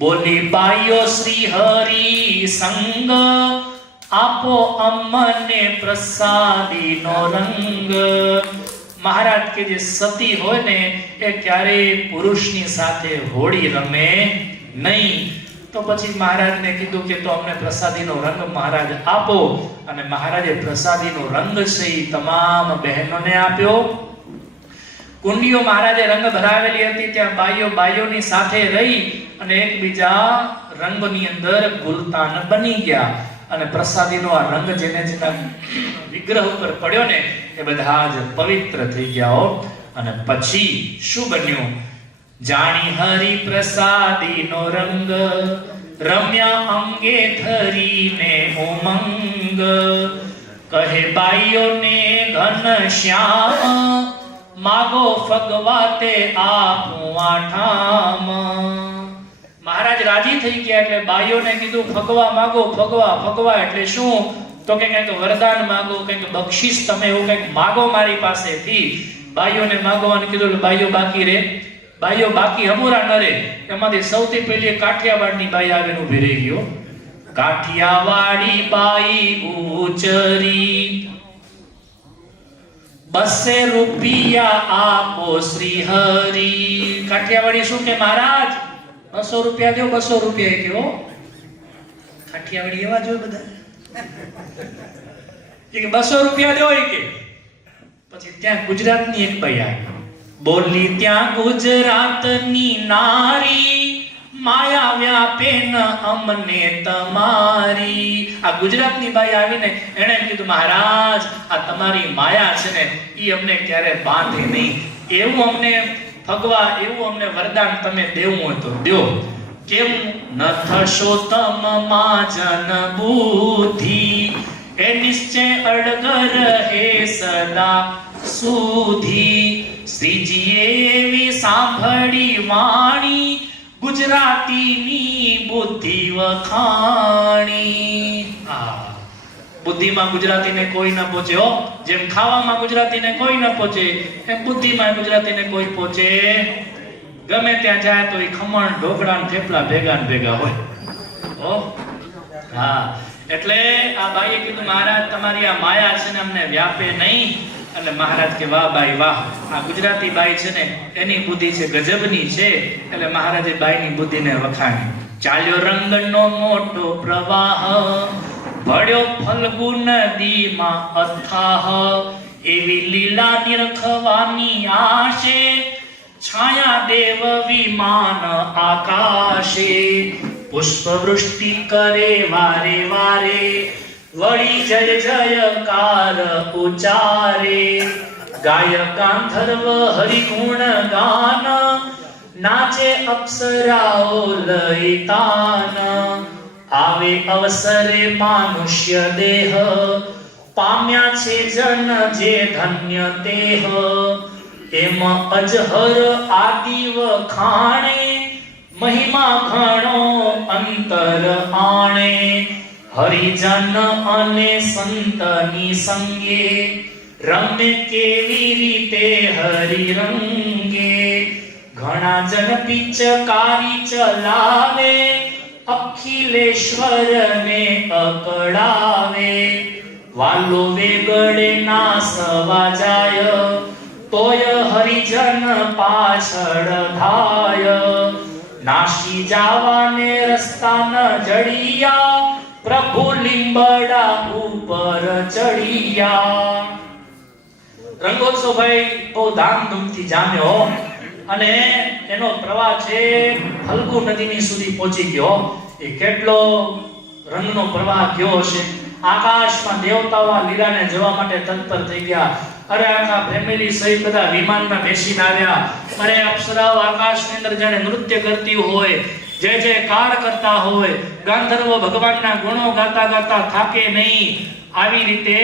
બોલી બાઈઓ શ્રી હરિ સંગ, આપો અમને પ્રસાદીનો રંગ. મહારાજ કે જે સતી હોય ને એ ક્યારેય પુરુષની સાથે હોળી રમે નહીં. તો પછી મહારાજને કીધું કે તો અમને પ્રસાદીનો રંગ મહારાજ આપો. અને મહારાજે પ્રસાદીનો રંગ છે એ તમામ બહેનોને આપ્યો. કુંડીઓ મહારાજે રંગ ભરાવેલી હતી, ત્યાં બાઈઓની સાથે રહી અને એકબીજા રંગની અંદર ગુલતાન બની ગયા. અને પ્રસાદીનો આ રંગ જેને જેના વિગ્રહ ઉપર પડ્યો ને એ બધા જ પવિત્ર થઈ ગયા. અને પછી શું બન્યું? જાણી હરિ પ્રસાદીનો રંગ, રમ્યા અંગે ધરીને ઉમંગ. કહે બાઈઓને ઘન શ્યામ, માગો ફગવાતે આપું આઠામ. રાજી થઈ ગયા એટલે બાઈઓને કીધું ફગવા માગો, ફગવા. ફગવા એટલે શું? તો કે કંઈક વરદાન માગો, કંઈક બક્ષિસ, તમે એવું કંઈક માગો મારી પાસેથી. બાઈઓને માગવાનું કીધું એટલે બાઈઓ બાકી રે, બાઈઓ બાકી હમુરા ન રે. એમાંથી સૌથી પહેલી કાઠિયાવાડની બાઈ આવીને ઊભી રહી ગયો. કાઠિયાવાડી બાઈ ઉચરી, 200 રૂપિયા આપો શ્રી હરિ. કાઠિયાવાડી શું કે મહારાજ 200 રૂપિયા દો, 200 રૂપિયા કયો. કાઠિયાવાડી એવા જો બધા કે 200 રૂપિયા દો કે. પછી ત્યાં ગુજરાતની એક બાઈ આવી, બોલી ત્યાં ગુજરાતની નારી, માયા વ્યાપે ન અમને તમારી. આ ગુજરાતની બાઈ આવીને એણે કીધું મહારાજ આ તમારી માયા છે ને ઈ અમને ક્યારે બાંધે નહીં, એવું અમને ફગવા, એવું અમને વરદાન તમે દેવું હોય તો દો. કેમ ન થશો તમ માં જન બુદ્ધિ, એ નિશ્ચય અડગ રહે સદા સુધી. શ્રીજીએ એવી સાંભળી વાણી, ગુજરાતીની બુદ્ધિ વખાણી. બુદ્ધિમાં ગુજરાતીને કોઈ ન પહોંચે હો. જેમ ખાવામાં ગુજરાતીને કોઈ ન પહોંચે એમ બુદ્ધિમાં ગુજરાતીને કોઈ પહોંચે. ગમે ત્યાં જાય તો એ ખમણ ઢોકળા ને થેપલા ભેગા ને ભેગા હોય. હા, એટલે આ બાઈએ કીધું મહારાજ તમારી આ માયા છે ને અમને વ્યાપે નહીં. એટલે મહારાજ કે વાહ બાઈ વાહ, આ ગુજરાતી બાઈ છે ને એની બુદ્ધિ છે ગજબની છે. એટલે મહારાજે બાઈની બુદ્ધિને વખાણી. ચાલ્યો રંગનો મોટો પ્રવાહ, ભળ્યો ફલ્ગુ નદીમાં અથાહ, એવી લીલા નિરખવાની આશે, છાયા દેવ વિમાન આકાશે. પુષ્પ વૃષ્ટિ કરે વારે વારે, વળી જય જયકાર ઉચારે. ગાય ગાંધર્વ હરિગુણ ગાન, નાચે અપ્સરાઓ લઈ તાન. આવે અવસરે માનુષ્ય દેહ, પામ્યા છે જન જે ધન્ય દેહ. એમ અજહર આદિ વખાણે, મહિમા ઘણો અંતર આણે. હરિજન અને સંતની સંગે, રમે કેવી રીતે હરિ રંગે. ઘણા જન પિચકારી ચલાવે, અખિલેશ્વરને અકળાવે. વાલો વેગળે નાસવા જાય, તોય હરિજન પાછળ ધાય. નાશી જાવાને રસ્તા ન જડિયા, પ્રભુ લીંબડા ઉપર ચડિયા. રંગોત્સવ ભાઈ બહુ ધામધૂમથી જામ્યો અને એનો પ્રવાહ છે ફલ્ગુ નદીની સુધી પહોંચી ગયો. એ કેટલો રંગનો પ્રવાહ ગયો હશે. આકાશમાં દેવતાઓ લીલાને જોવા માટે તત્પર થઈ ગયા. અરે આખા ફેમિલી સહિત બધા વિમાનમાં બેસીને આવ્યા. અરે અપ્સરાઓ આકાશની અંદર જાણે નૃત્ય કરતી હોય, જય જયકાર કરતા હોય, ગાંધર્વ ભગવાનના ગુણો ગાતા ગાતા થાકે નહીં. આવી રીતે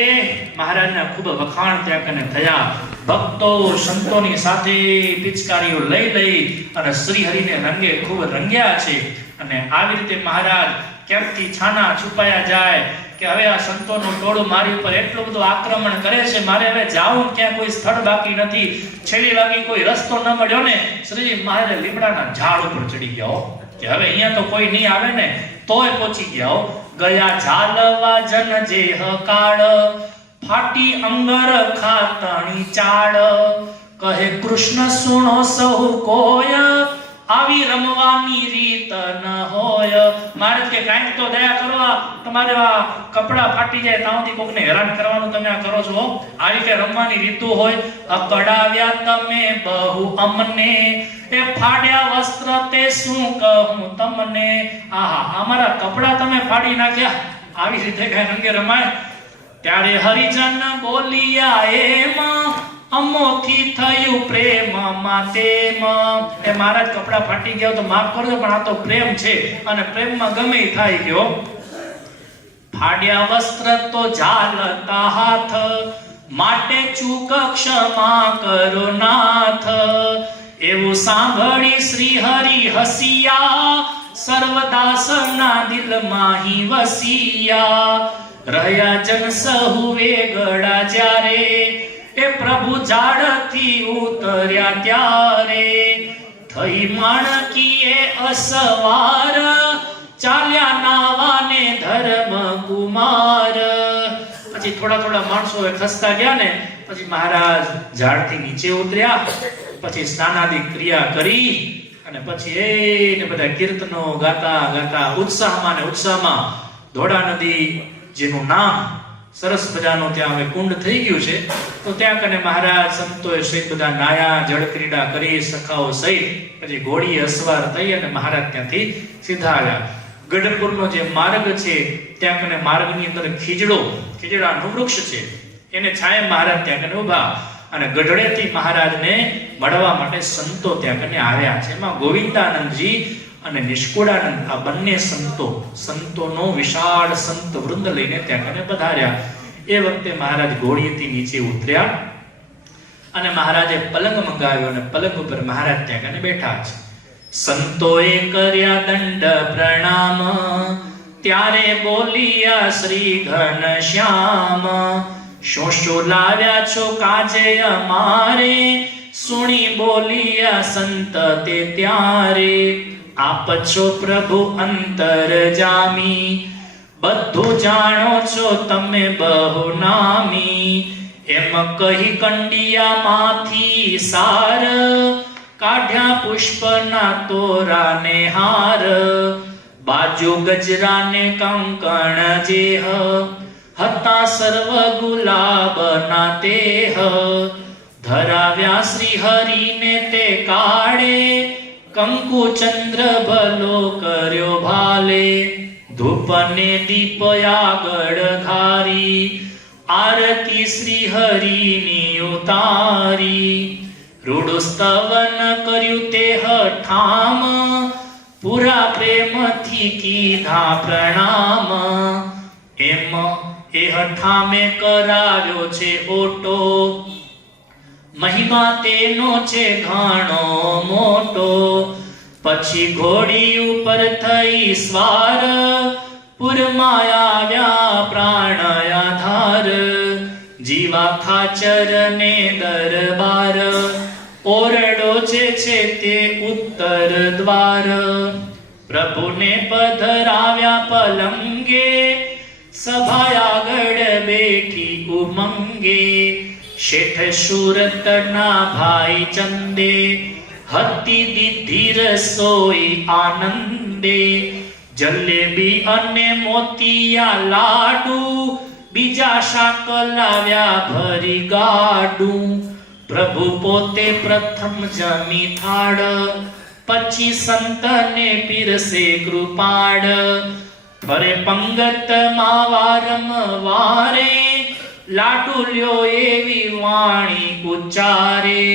મહારાજના ખૂબ વખાણ ત્યાં કને થયા. ભક્તો સંતોની સાથે પિચકારીઓ લઈ લઈ અને શ્રી હરિને રંગે ખૂબ રંગ્યા છે. અને આવી રીતે મહારાજ ક્યાંકથી છાના છુપાયા જાય કે હવે આ સંતોનું ટોળું મારી ઉપર એટલું બધું આક્રમણ કરે છે, મારે હવે જાવું ક્યાં કોઈ સ્થળ બાકી નથી. છેલ્લી વાગી કોઈ રસ્તો ન મળ્યો ને શ્રીજી મહારાજ લીમડાના ઝાડ ઉપર ચડી ગયા કે હવે અહીંયા તો કોઈ નહીં આવે ને, તોય પહોંચી ગયા. ગયા ઝાલવા જન જે હકાળ, ફાટી અંગર ખાતણી ચાળ. કહે કૃષ્ણ સુણો સહુ કોય, આવી રમવાની રીત ન હોય. મારે કે કાંઈક તો દયા કરવા, તમારે આ કપડા ફાટી જાય તાવથી કોકને હેરાન કરવાનું તમે આ કરો છો. આવી કે રમવાની રીતો હોય. અકડાવ્યા તમે બહુ અમને, એ ફાડ્યા વસ્ત્ર તે શું કહું તમને. આહા, અમારા કપડા તમે ફાડી નાખ્યા. આવી રીતે કઈ રંગે રમાય. ત્યારે હરિજન બોલિયા એમાં, અમોથી થયું પ્રેમ માતેમ. એ મહારાજ કપડા ફાટી ગયા તો માફ કરજો, પણ આ તો પ્રેમ છે અને પ્રેમમાં ગમે થાય ગયો. ફાડ્યા વસ્ત્ર તો ઝાલતા હાથ, માટે ચૂક ક્ષમા કરો નાથ. એવું સાંભળી શ્રી હરિ હસિયા, સર્વદાસના દિલમાં હી વસિયા, રહ્યા જન સહુ વેગડા જ્યારે, એ પ્રભુ ઝાડથી ઉતર્યા ત્યારે, થઈ માણકીએ અસવાર, ચાલ્યા નાવાને ધર્મ કુમાર. પછી થોડા માણસો ખસતા ગયા ને પછી મહારાજ ઝાડથી નીચે ઉતર્યા, પછી સ્નાનાદિક ક્રિયા કરી અને પછી એને બધા કીર્તનો ગાતા ગાતા ઉત્સાહમાં ને ઉત્સાહમાં ધોળા નદી જેનું નામ સરસ મજાનું ત્યાં હવે કુંડ થઈ ગયું છે, તો ત્યાં કને મહારાજ સંતોએ સહિત બધા નાયા, જળ ક્રીડા કરી, સખાઓ સહિત પછી ઘોડીએ અસવાર થઈ અને મહારાજ ત્યાંથી સીધા આવ્યા. ગઢપુરનો જે માર્ગ છે ત્યાં કને માર્ગની અંદર ખીજડાનું વૃક્ષ છે, એને છાયે મહારાજ ત્યાં કને ઉભા અને ગઢડેથી મહારાજને મળવા માટે સંતો ત્યાં કને આવ્યા છે. એમાં ગોવિંદાનંદજી અને નિષ્કુળાનંદ આ બંને સંતોનો વિશાળ સંત વૃંદ લઈને ત્યાં કને પધાર્યા. એ વખતે મહારાજ ઘોડીએથી નીચે ઉતર્યા અને મહારાજે પલંગ મંગાવ્યો અને પલંગ ઉપર મહારાજ ત્યાં કને બેઠા છે. સંતોએ કર્યા દંડ પ્રણામ, ત્યારે બોલિયા શ્રી ઘનશ્યામ, શું લાવ્યા છો કાજે અમારે, સુણી બોલિયા સંત તે ત્યારે, આપ છો પ્રભુ અંતર જામી, બધું જાણો છો તમે બહુ નામી, એમ કહી કંડિયામાંથી સાર, કાઢ્યા પુષ્પના તોરાને હાર, બાજુ ગજરાને કંકણ જેહ, હતા સર્વ ગુલાબના તેહ, ધરાવ્યા શ્રી હરિને તે કાળે, કંકુ ચંદ્ર ભલો કર્યો ભાલે, ધૂપને દીપ આગળ ધારી, આરતી શ્રી હરિની ઉતારી, રૂડું સ્તવન કર્યું તે ઠામ, પૂરા પ્રેમથી કીધા પ્રણામ, એમ એ ઠામે કરાવ્યો છે ઓટો, મહિમા તેનો છે ઘણો મોટો, પછી ઘોડી ઉપર થઈ સ્વાર, પુરમાં આવ્યા પ્રાણ આધાર, જીવા ખાચર ને દરબાર, ઓરડો જે છે તે ઉત્તર દ્વાર, પ્રભુને પધરાવ્યા પલંગે, સભા આગળ બેઠી ઉમંગે, શેઠ સુરતના ભાઈ ચંદે, હતી દીધી રસોઈ આનંદે, જલેબી અને મોતિયા લાડુ, બીજા શાક લાવ્યા ભરી ગાડું, પ્રભુ પોતે પ્રથમ જમી થાળ, પછી સંતને પીરસે કૃપાળ, ફરે પંગતમાં વારંવારે, લાડુ લ્યો એવી વાણી ઉચ્ચારે,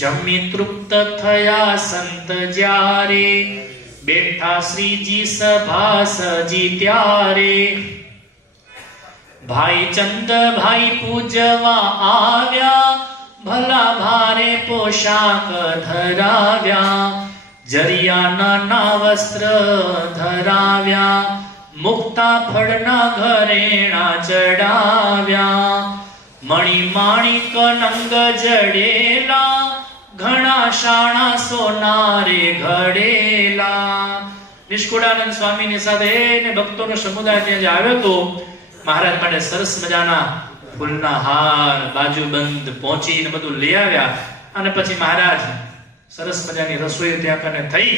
જમી તૃપ્ત થયા સંત જ્યારે, બેઠા શ્રીજી સભા સજી ત્યારે, ભાઈ ચંદ ભાઈ પૂજવા આવ્યા, ભલા ભારે પોશાક ધરાવ્યા, જરિયાના વસ્ત્ર ધરાવ્યા, મુક્તા ફળના ઘરેણા ચડાવ્યા, મણિ માણિક નંગ જડેલા, ઘણા શાણા સોનારે ઘડેલા. નિષ્કુળાનંદ સ્વામીની સાથે ને ભક્તોનો સમુદાય ત્યાં જે આવ્યો હતો, મહારાજ માટે સરસ મજાના ફૂલના હાર, બાજુબંધ પહોંચીને બધું લઈ આવ્યા અને પછી મહારાજ સરસ મજાની રસોઈ ત્યાં કને થઈ.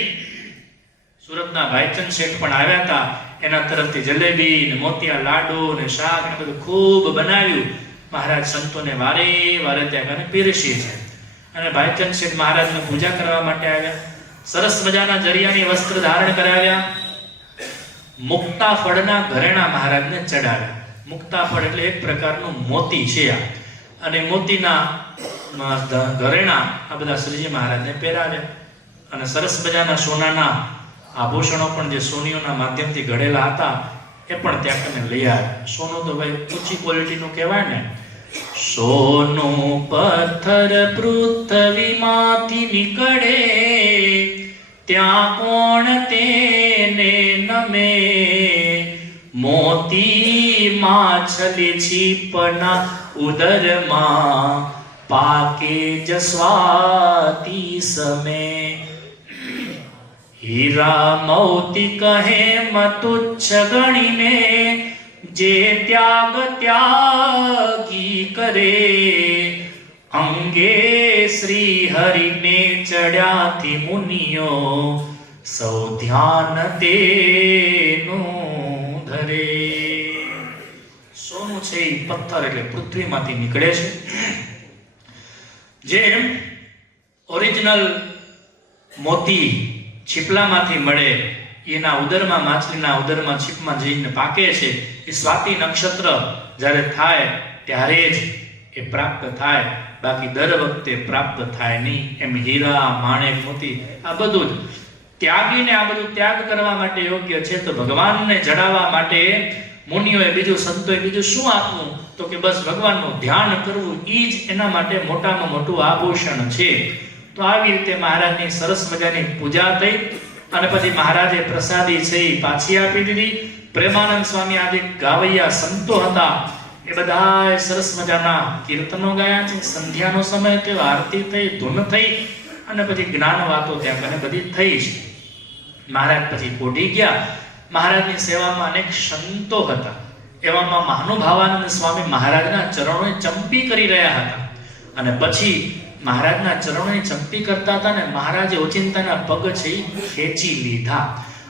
સુરતના ભાઈચંદ શેઠ પણ આવ્યા હતા, એના તરફથી જલેબી ને મોતિયા લાડુ ને શાક ને બધું ખૂબ બનાવ્યું. મહારાજ સંતોને વારે વારે ત્યાં કને પીરસી છે. અને ભાઈચંદ શેઠ મહારાજને પૂજા કરવા માટે આવ્યા, સરસ મજાના જરિયાની વસ્ત્ર ધારણ કરાવ્યા, મુક્તા ફળના ઘરેણા મહારાજને ચડાવ્યા. મુક્તા ફળ એટલે એક પ્રકારનું મોતી છે આ, અને મોતીના ઘરેણા આ બધા શ્રીજી મહારાજને પહેરાવ્યા. અને સરસ મજાના સોનાના આભૂષણો પણ જે સોનીઓના માધ્યમથી ઘડેલા હતા એ પણ ત્યાં કને લઈ આવ્યા. સોનું તો ભાઈ ઊંચી ક્વોલિટીનું કહેવાય ને. સોનું પથ્થર પૃથ્વીમાંથી નીકળે, ત્યાં કોણ તેને નમે, મોતી માછલી છીપના ઉદરમાં, પાકે જસ્વાતી સમે. હીરા મોતી કહે મતુચ્છ ગણીને, જે ત્યાગ ત્યાગી કરે, અંગે શ્રી હરિને ચડ્યાથી મુનિઓ, સૌ ધ્યાન તેનું ધરે. સોનું છે એ પથ્થર એટલે પૃથ્વીમાંથી નીકળે છે. જેમ ઓરિજિનલ મોતી છીપલામાંથી મળે, એના ઉદરમાં, માછલીના ઉદરમાં છીપમાં જઈને પાકે છે. એ સ્વાતિ નક્ષત્ર જ્યારે થાય ત્યારે જ એ પ્રાપ્ત થાય, બાકી દર વખતે પ્રાપ્ત થાય નહીં. એમ હીરા, માણેક, મોતી આ બધું જ ત્યાગીને આ બધું ત્યાગ કરવા માટે યોગ્ય છે. તો ભગવાનને જડાવવા માટે મુનિઓએ બીજું, સંતોએ બીજું શું આપવું? તો કે બસ ભગવાનનું ધ્યાન કરવું, એ જ એના માટે મોટામાં મોટું આભૂષણ છે. તો આવી રીતે મહારાજની સરસ મજાની પૂજા થઈ અને પછી મહારાજે પ્રસાદી છે એ પાછી આપી દીધી. પ્રેમાનંદ સ્વામી આદિ ગાવૈયા સંતો હતા, એ બધા સરસ મજાના કીર્તનો ગાયા છે. સંધ્યાનો સમય થયો, આરતી થઈ, ધૂન થઈ અને પછી જ્ઞાન વાતો ત્યાં કને બધી થઈ છે. મહારાજ પછી કોઢી ગયા. મહારાજની સેવામાં અનેક સંતો હતા. એવામાં મહાનુભાવાનંદ સ્વામી મહારાજના ચરણોને ચંપી કરી રહ્યા હતા. અને પછી મહારાજના ચરણોની ચંપી કરતા હતા ને મહારાજે ઓચિંતાના પગ છે એ ખેંચી લીધા.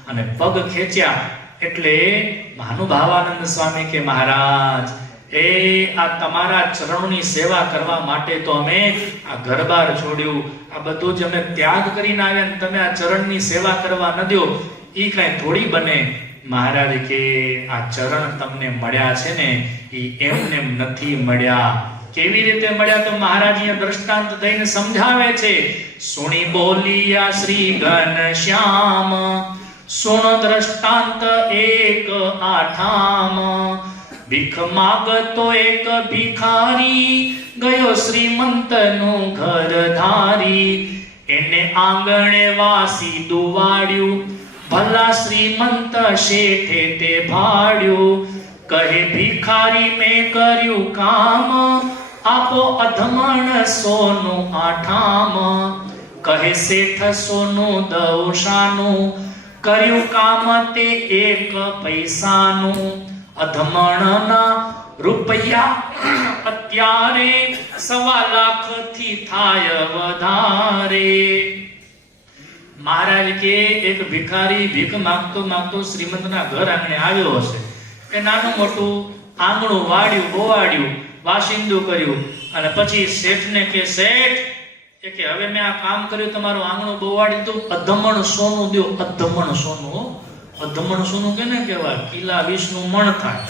અને પગ ખેંચ્યા એટલે મહાનુભાવાનંદ સ્વામી કે મહારાજ, એ આ તમારા ચરણોની સેવા કરવા માટે તો અમે આ ઘરબાર છોડ્યું, આ બધું જ અમે ત્યાગ કરીને આવ્યા ને તમે આ ચરણની સેવા કરવા ન દો, એ કઈ થોડી બને. મહારાજ કે આ ચરણ તમને મળ્યા છે ને એ એમને નથી મળ્યા. કેવી રીતે મળ્યા? તો મહારાજ અહીંયા દ્રષ્ટાંત દઈને સમજાવે છે. સુણી બોલિયા શ્રી ઘનશ્યામ, સુણ દ્રષ્ટાંત એક આઠામ. ભીખ માગતો એક ભિખારી, ગયો શ્રીમંતનું ઘર ધારી. એને આંગણે વાસી દુવાડ્યું, ભલા શ્રીમંત શેઠે તે ભાડ્યું. કહે ભિખારી મેં કર્યું કામ, આપો અધમણ સોનું આઠામ. કહે શેઠ સોનું દવશાનું, કર્યું કામ તે એક પૈસાનું. અધમણના રૂપિયા અત્યારે 1.25 લાખ થી થાય વધારે. મહારાજ કે એક ભિખારી ભીખ માંગતો માંગતો શ્રીમંતના ઘર આંગણે આવ્યો હશે. એ નાનું મોટું આંગણું વાળ્યું, બોવાડ્યું, વાસિંદુ કર્યું અને પછી શેઠને કે શેઠ, એ કે હવે મેં આ કામ કર્યું, તમારું આંગણું બોવાડી દીધું, અધમણ સોનું દો. અધમણ સોનું, અધમણ સોનું કેને કહેવાય? કિલા 20 નું મણ થાય.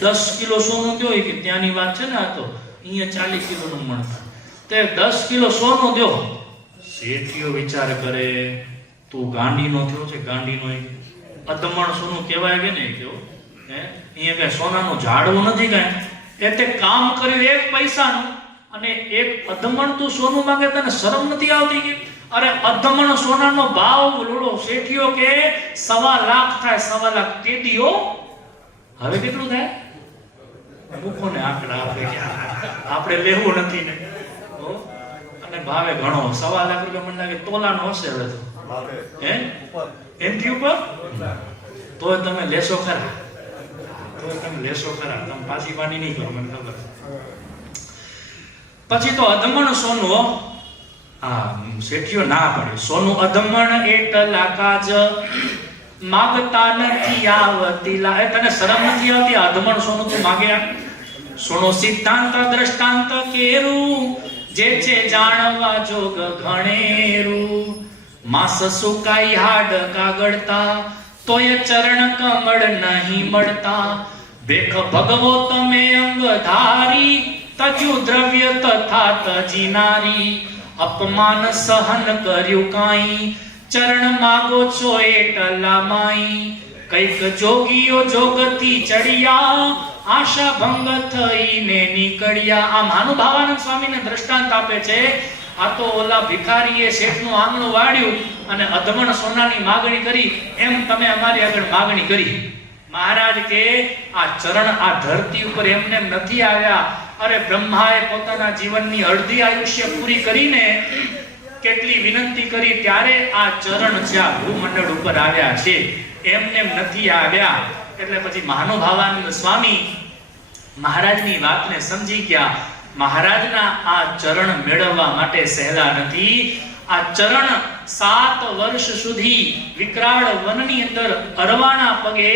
10 કિલો સોનું દો કે ત્યાંની વાત છે ને, આ તો અહીંયા 40 કિલોનું મણ થાય. તે 10 કિલો સોનું દો. શેઠિયો વિચાર કરે, તું ગાંડીનો થયો છે, ગાંડીનો. અધમણ સોનું કહેવાય કે નહીં? કેવો હે? અહીંયા કઈ સોનાનું ઝાડવું નથી કાંઈ. એ તે કામ કર્યું 1 પૈસાનું અને એક અધમણ તું સોનું માંગે, તને શરમ નથી આવતી? કે અરે અધમણ સોનાનો ભાવ લોડો શેઠિયો કે 1.25 લાખ થાય. 1.25 લાખ તેદીઓ હવે કેટલું થાય? મૂકો ને આંકડા, આપણે લેવું નથી ને. અને ભાવે ઘણો, 1.25 લાખ રૂપિયા મને લાગે તોલાનો હશે હવે તો. હે એમથી ઉપર તો તમે લેશો ખરા, તો તમે લેશો ખરા. તમે પાછી પાની નહીં કરો, મને ખબર. પછી તો અધમણ સોનું, હા શેઠિયો ના પડે. સોનું અધમણ એટલા કાજ, માગતા નથી આવતી. તને શરમ નથી આવતી? અધમણ સોનું તું માગ્યા? સોનો સિદ્ધાંત દ્રષ્ટાંત કેરું, જે છે જાણવા જોગ ઘણેરું. માસ સુકાઈ હાડ કાગળતા, તોય ચરણ કમળ નહીં મળતા. ભેખ ભગવો તમે અંગ ધારી, તજુ દ્રવ્ય તથા તજી નારી. અપમાન સહન કર્યું કાઈ, ચરણ માગો છો એટલા માઈ. કઈક જોગીઓ જોગથી ચડિયા, આશા ભંગ થઈને નીકળ્યા. આ મહાનુભાવાનંદ સ્વામીને દ્રષ્ટાંત આપે છે. આ તો ઓલા ભિખારીએ શેઠનું આંગણું વાળ્યું અને અધમણ સોનાની માગણી કરી એમ તમે અમારી આગળ માગણી કરી. મહારાજ કે આ ચરણ આ ધરતી ઉપર એમને નથી આવ્યા. અરે બ્રહ્માએ પોતાના જીવનની અડધી આયુષ્ય પૂરી કરીને કેટલી વિનંતી કરી ત્યારે આ ચરણ છે આ ભૂમંડળ ઉપર આવ્યા છે, એમને નથી આવ્યા. એટલે પછી મહાનુભાવાનંદ સ્વામી મહારાજની વાતને સમજી ગયા. મહારાજના આ ચરણ મેળવવા માટે સહેલા નથી. આ ચરણ 7 વર્ષ સુધી વિકરાળ વનની અંદર અરવાના પગે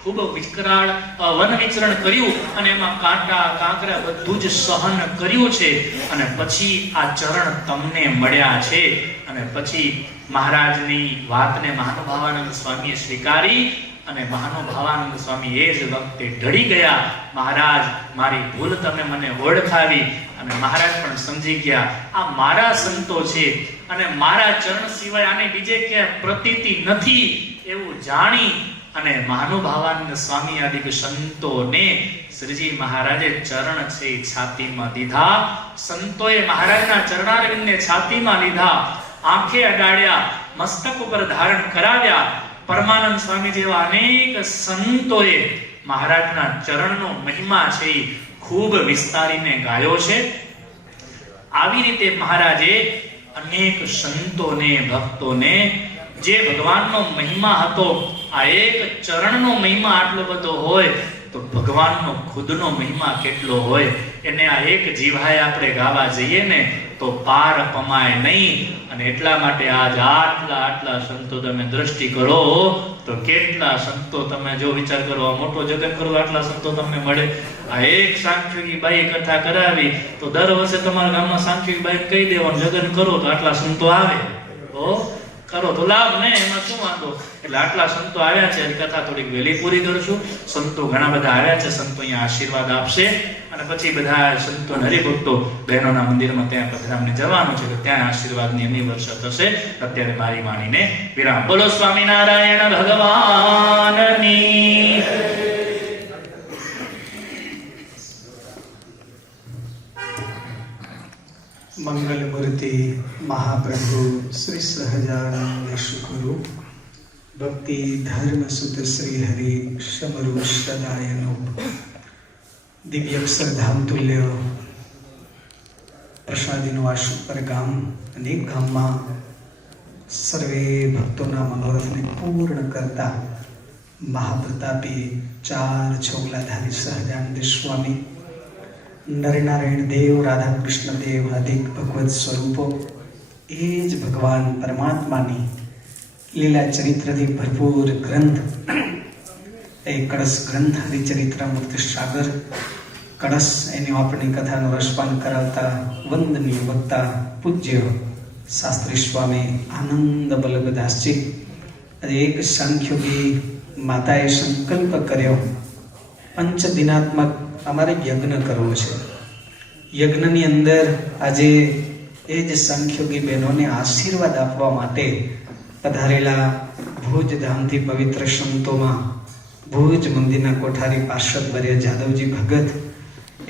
ખૂબ વિકરાળ વન વિચરણ કર્યું અને એમાં કાંટા કાંકરા બધું જ સહન કર્યું છે. અને પછી આ ચરણ તમને મળ્યા છે. અને પછી મહારાજની વાતને મહાનુભાવાનંદ સ્વામીએ સ્વીકારી અને મહાનુભાવાનંદ સ્વામી એ જ વખતે ઢળી ગયા. મહારાજ મારી ભૂલ તમે મને ઓળખાવી. અને મહારાજ પણ સમજી ગયા આ મારા સંતો છે અને મારા ચરણ સિવાય આને બીજે ક્યાંય પ્રતીતિ નથી એવું જાણી અને મહાનુભાવાનંદ સ્વામી આદિક સંતોને શ્રીજી મહારાજે ચરણ છે છાતીમાં દીધા. સંતોએ મહારાજના ચરણારવિંદને છાતીમાં લીધા, આંખે અડાડ્યા, મસ્તક ઉપર ધારણ કરાવ્યા. પરમાનંદ સ્વામી જેવા અનેક સંતોએ મહારાજના ચરણનો મહિમા છે ખૂબ વિસ્તારીને ગાયો છે. આવી રીતે મહારાજે અનેક સંતોને ભક્તોને જે ભગવાનનો મહિમા હતો, આ એક ચરણનો મહિમા આટલો બધો હોય તો ભગવાનનો ખુદનો મહિમા કેટલો હોય. એને આ એક જીવાય આપણે ગાવા જઈએ ને તો પાર પમાય નહીં. અને એટલા માટે આજ આટલા સંતો તમે દ્રષ્ટિ કરો તો કેટલા સંતો તમે જો વિચાર કરો, મોટો જગત કરો આટલા સંતો તમને મળે. આ એક સાંખ્યિકી બાઈ કથા કરાવી તો દર વર્ષે તમારા ગામમાં સાંખ્યિકી બાઈ કહી દેવાનું જગન કરો તો આટલા સંતો આવે. તો કરો તો લાભ ને, એમાં શું વાંધો. એટલે આટલા સંતો આવ્યા છે. કથા થોડીક વહેલી પૂરી કરશું. સંતો ઘણા બધા આવ્યા છે. સંતો અહીંયા આશીર્વાદ આપશે અને પછી બધા સંતો હરિભક્તો બહેનોના મંદિરમાં ત્યાં પધરામને જવાનું છે, ત્યાં આશીર્વાદની એમની વર્ષા થશે. અત્યારે મારી વાણીને વિરામ. બોલો સ્વામિનારાયણ ભગવાનની. મંગલ મૂર્તિ મહાપ્રભુ શ્રી સહજાનંદ શુકુરુ ભક્તિ ધર્મ સુત શ્રી હરિ સમરુ સદાયનો દિવ્ય અક્ષરધામ તુલ્ય પ્રસાદીનું આ સુપર ગામ. અનેક ગામમાં સર્વે ભક્તોના મનોરથને પૂર્ણ કરતા મહાપ્રતાપી 4 છોગલાધારી સહજાનંદ સ્વામી, નરનારાયણ દેવ, રાધા કૃષ્ણ દેવ અધિક ભગવત સ્વરૂપો, એ જ ભગવાન પરમાત્માની લીલા ચરિત્રથી ભરપૂર ગ્રંથ એ કળશ ગ્રંથ હરિચરિત્ર મુક્તિ સાગર કળશ, એની આપણી કથાનું રસપાન કરાવતા વંદનીય વક્તા પૂજ્ય શાસ્ત્રી સ્વામી આનંદ બલગદાસજી. એક સાંખ્યોગી માતાએ સંકલ્પ કર્યો, 5 દિનાત્મક અમારે યજ્ઞ કરવો છે. યજ્ઞની અંદર આજે એ જ સાંખ્યોગી બહેનોને આશીર્વાદ આપવા માટે પધારેલા ભુજ ધામથી પવિત્ર સંતોમાં ભુજ મંદિરના કોઠારી પાર્ષદ વર્ય જાદવજી ભગત,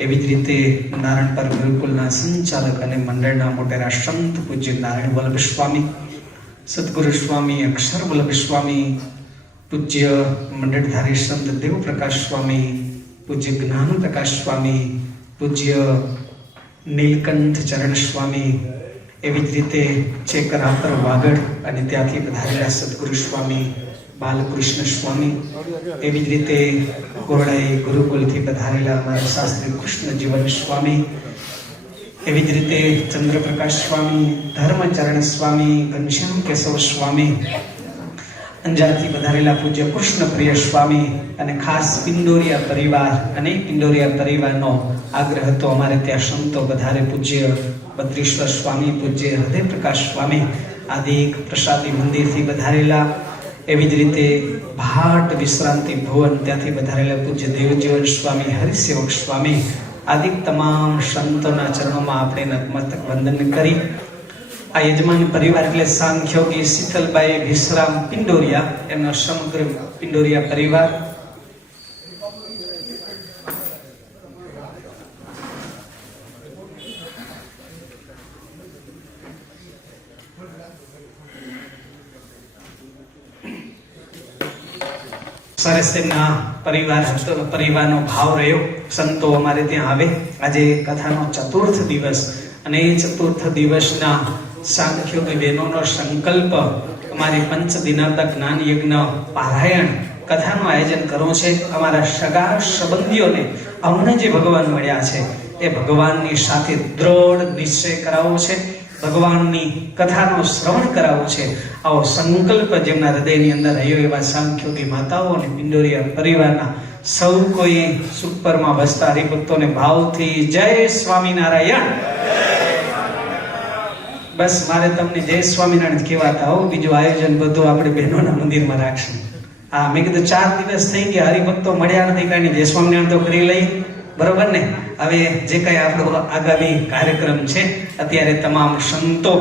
એવી જ રીતે નારાયણપર ગુરુકુલના સંચાલક અને મંડળના મોટેરા સંત પૂજ્ય નારાયણ વલ્લભ સ્વામી, સદગુરુ સ્વામી અક્ષર વલ્લભ સ્વામી, પૂજ્ય મંડળધારી સંત દેવપ્રકાશ સ્વામી, પૂજ્ય જ્ઞાન પ્રકાશ સ્વામી, પૂજ્ય નીલકંઠ ચરણ સ્વામી, એવી જ રીતે ચેકરાપર વાગડ અને ત્યાંથી પધારેલા સદગુરુ સ્વામી બાલકૃષ્ણ સ્વામી, એવી જ રીતે ગોરડાઈ ગુરુકુલથી પધારેલા અમારા શાસ્ત્રી કૃષ્ણજીવન સ્વામી, એવી જ રીતે ચંદ્રપ્રકાશ સ્વામી, ધર્મચરણ સ્વામી, ઘનશ્યામ કેશવ સ્વામી, અંજારથી પધારેલા પૂજ્ય કૃષ્ણપ્રિય સ્વામી અને ખાસ પિંડોરિયા પરિવાર. અને પિંડોરિયા પરિવારનો આગ્રહ હતો અમારે ત્યાં સંતો પધારે, પૂજ્ય બદ્રીશ્વર સ્વામી, પૂજ્ય હૃદયપ્રકાશ સ્વામી આદિ પ્રસાદી મંદિરથી પધારેલા, એવી જ રીતે ભાટ વિશ્રાંતિ ભુવન ત્યાંથી પધારેલા પૂજ્ય દેવજીવન સ્વામી, હરિસેવક સ્વામી આદિ તમામ સંતોના ચરણોમાં આપણે નતમસ્તક વંદન કરી આ યજમાન પરિવાર એટલે સાંખ્યોગી શીતલબાઈ વિશ્રામ પિંડોરિયા, એમનો સમગ્ર પિંડોરિયા પરિવાર સરસ તેમના પરિવારનો ભાવ રહ્યો. સંતો અમારે ત્યાં આવે. આજે કથાનો ચતુર્થ દિવસ અને એ ચતુર્થ દિવસના સાંખ્યોગી બહેનોનો સંકલ્પ અમારી પંચ દિનાર્થ જ્ઞાન યજ્ઞ પારાયણ કથાનું આયોજન કરવું છે. અમારા સગા સંબંધીઓને અમને જે ભગવાન મળ્યા છે એ ભગવાનની સાથે દ્રઢ નિશ્ચય કરાવવો છે. ભગવાનની કથાનો શ્રવણ કરાવવું છે. આવો સંકલ્પ જેમના હૃદયની અંદર રહ્યો એવા સાંખ્યોગી માતાઓ અને પિંડોરિયા પરિવારના સૌ કોઈ સુપરમાં વસતા હરિભક્તોને ભાવથી જય સ્વામિનારાયણ. બસ મારે તમને જય સ્વામિનારાયણ કહેવાતા હો. બીજું આયોજન બધું આપણે બહેનોના મંદિરમાં રાખશું. હા, મેં કીધું 4 દિવસ થઈ ગયા, હરિભક્તો મળ્યા નથી, કાંઈ જય સ્વામિનારાયણ તો કરી લઈ, બરોબર ને? હવે જે કઈ આપણો આગામી કાર્યક્રમ છે, અત્યારે તમામ સંતો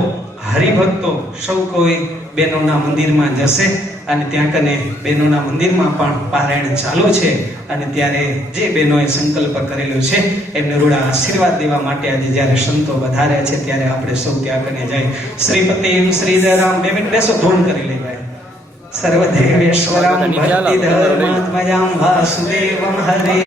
હરિભક્તો સૌ કોઈ બહેનોના મંદિરમાં જશે અને ત્યાં કને બહેનોના મંદિરમાં પણ પારાયણ ચાલુ છે અને ત્યારે જે બહેનોએ સંકલ્પ કરેલો છે એમને રૂડા આશીર્વાદ દેવા માટે આજે જ્યારે સંતો વધાર્યા છે ત્યારે આપણે સૌ ત્યાં કને જાય. શ્રીપતિમ શ્રીધરામ 2 મિનિટ બેસો, ધૂન કરી લઈ ભાઈ. સર્વદેવેશ્વરમ ભક્તિ ધર્માત્મજામ વાસુદેવમ હરે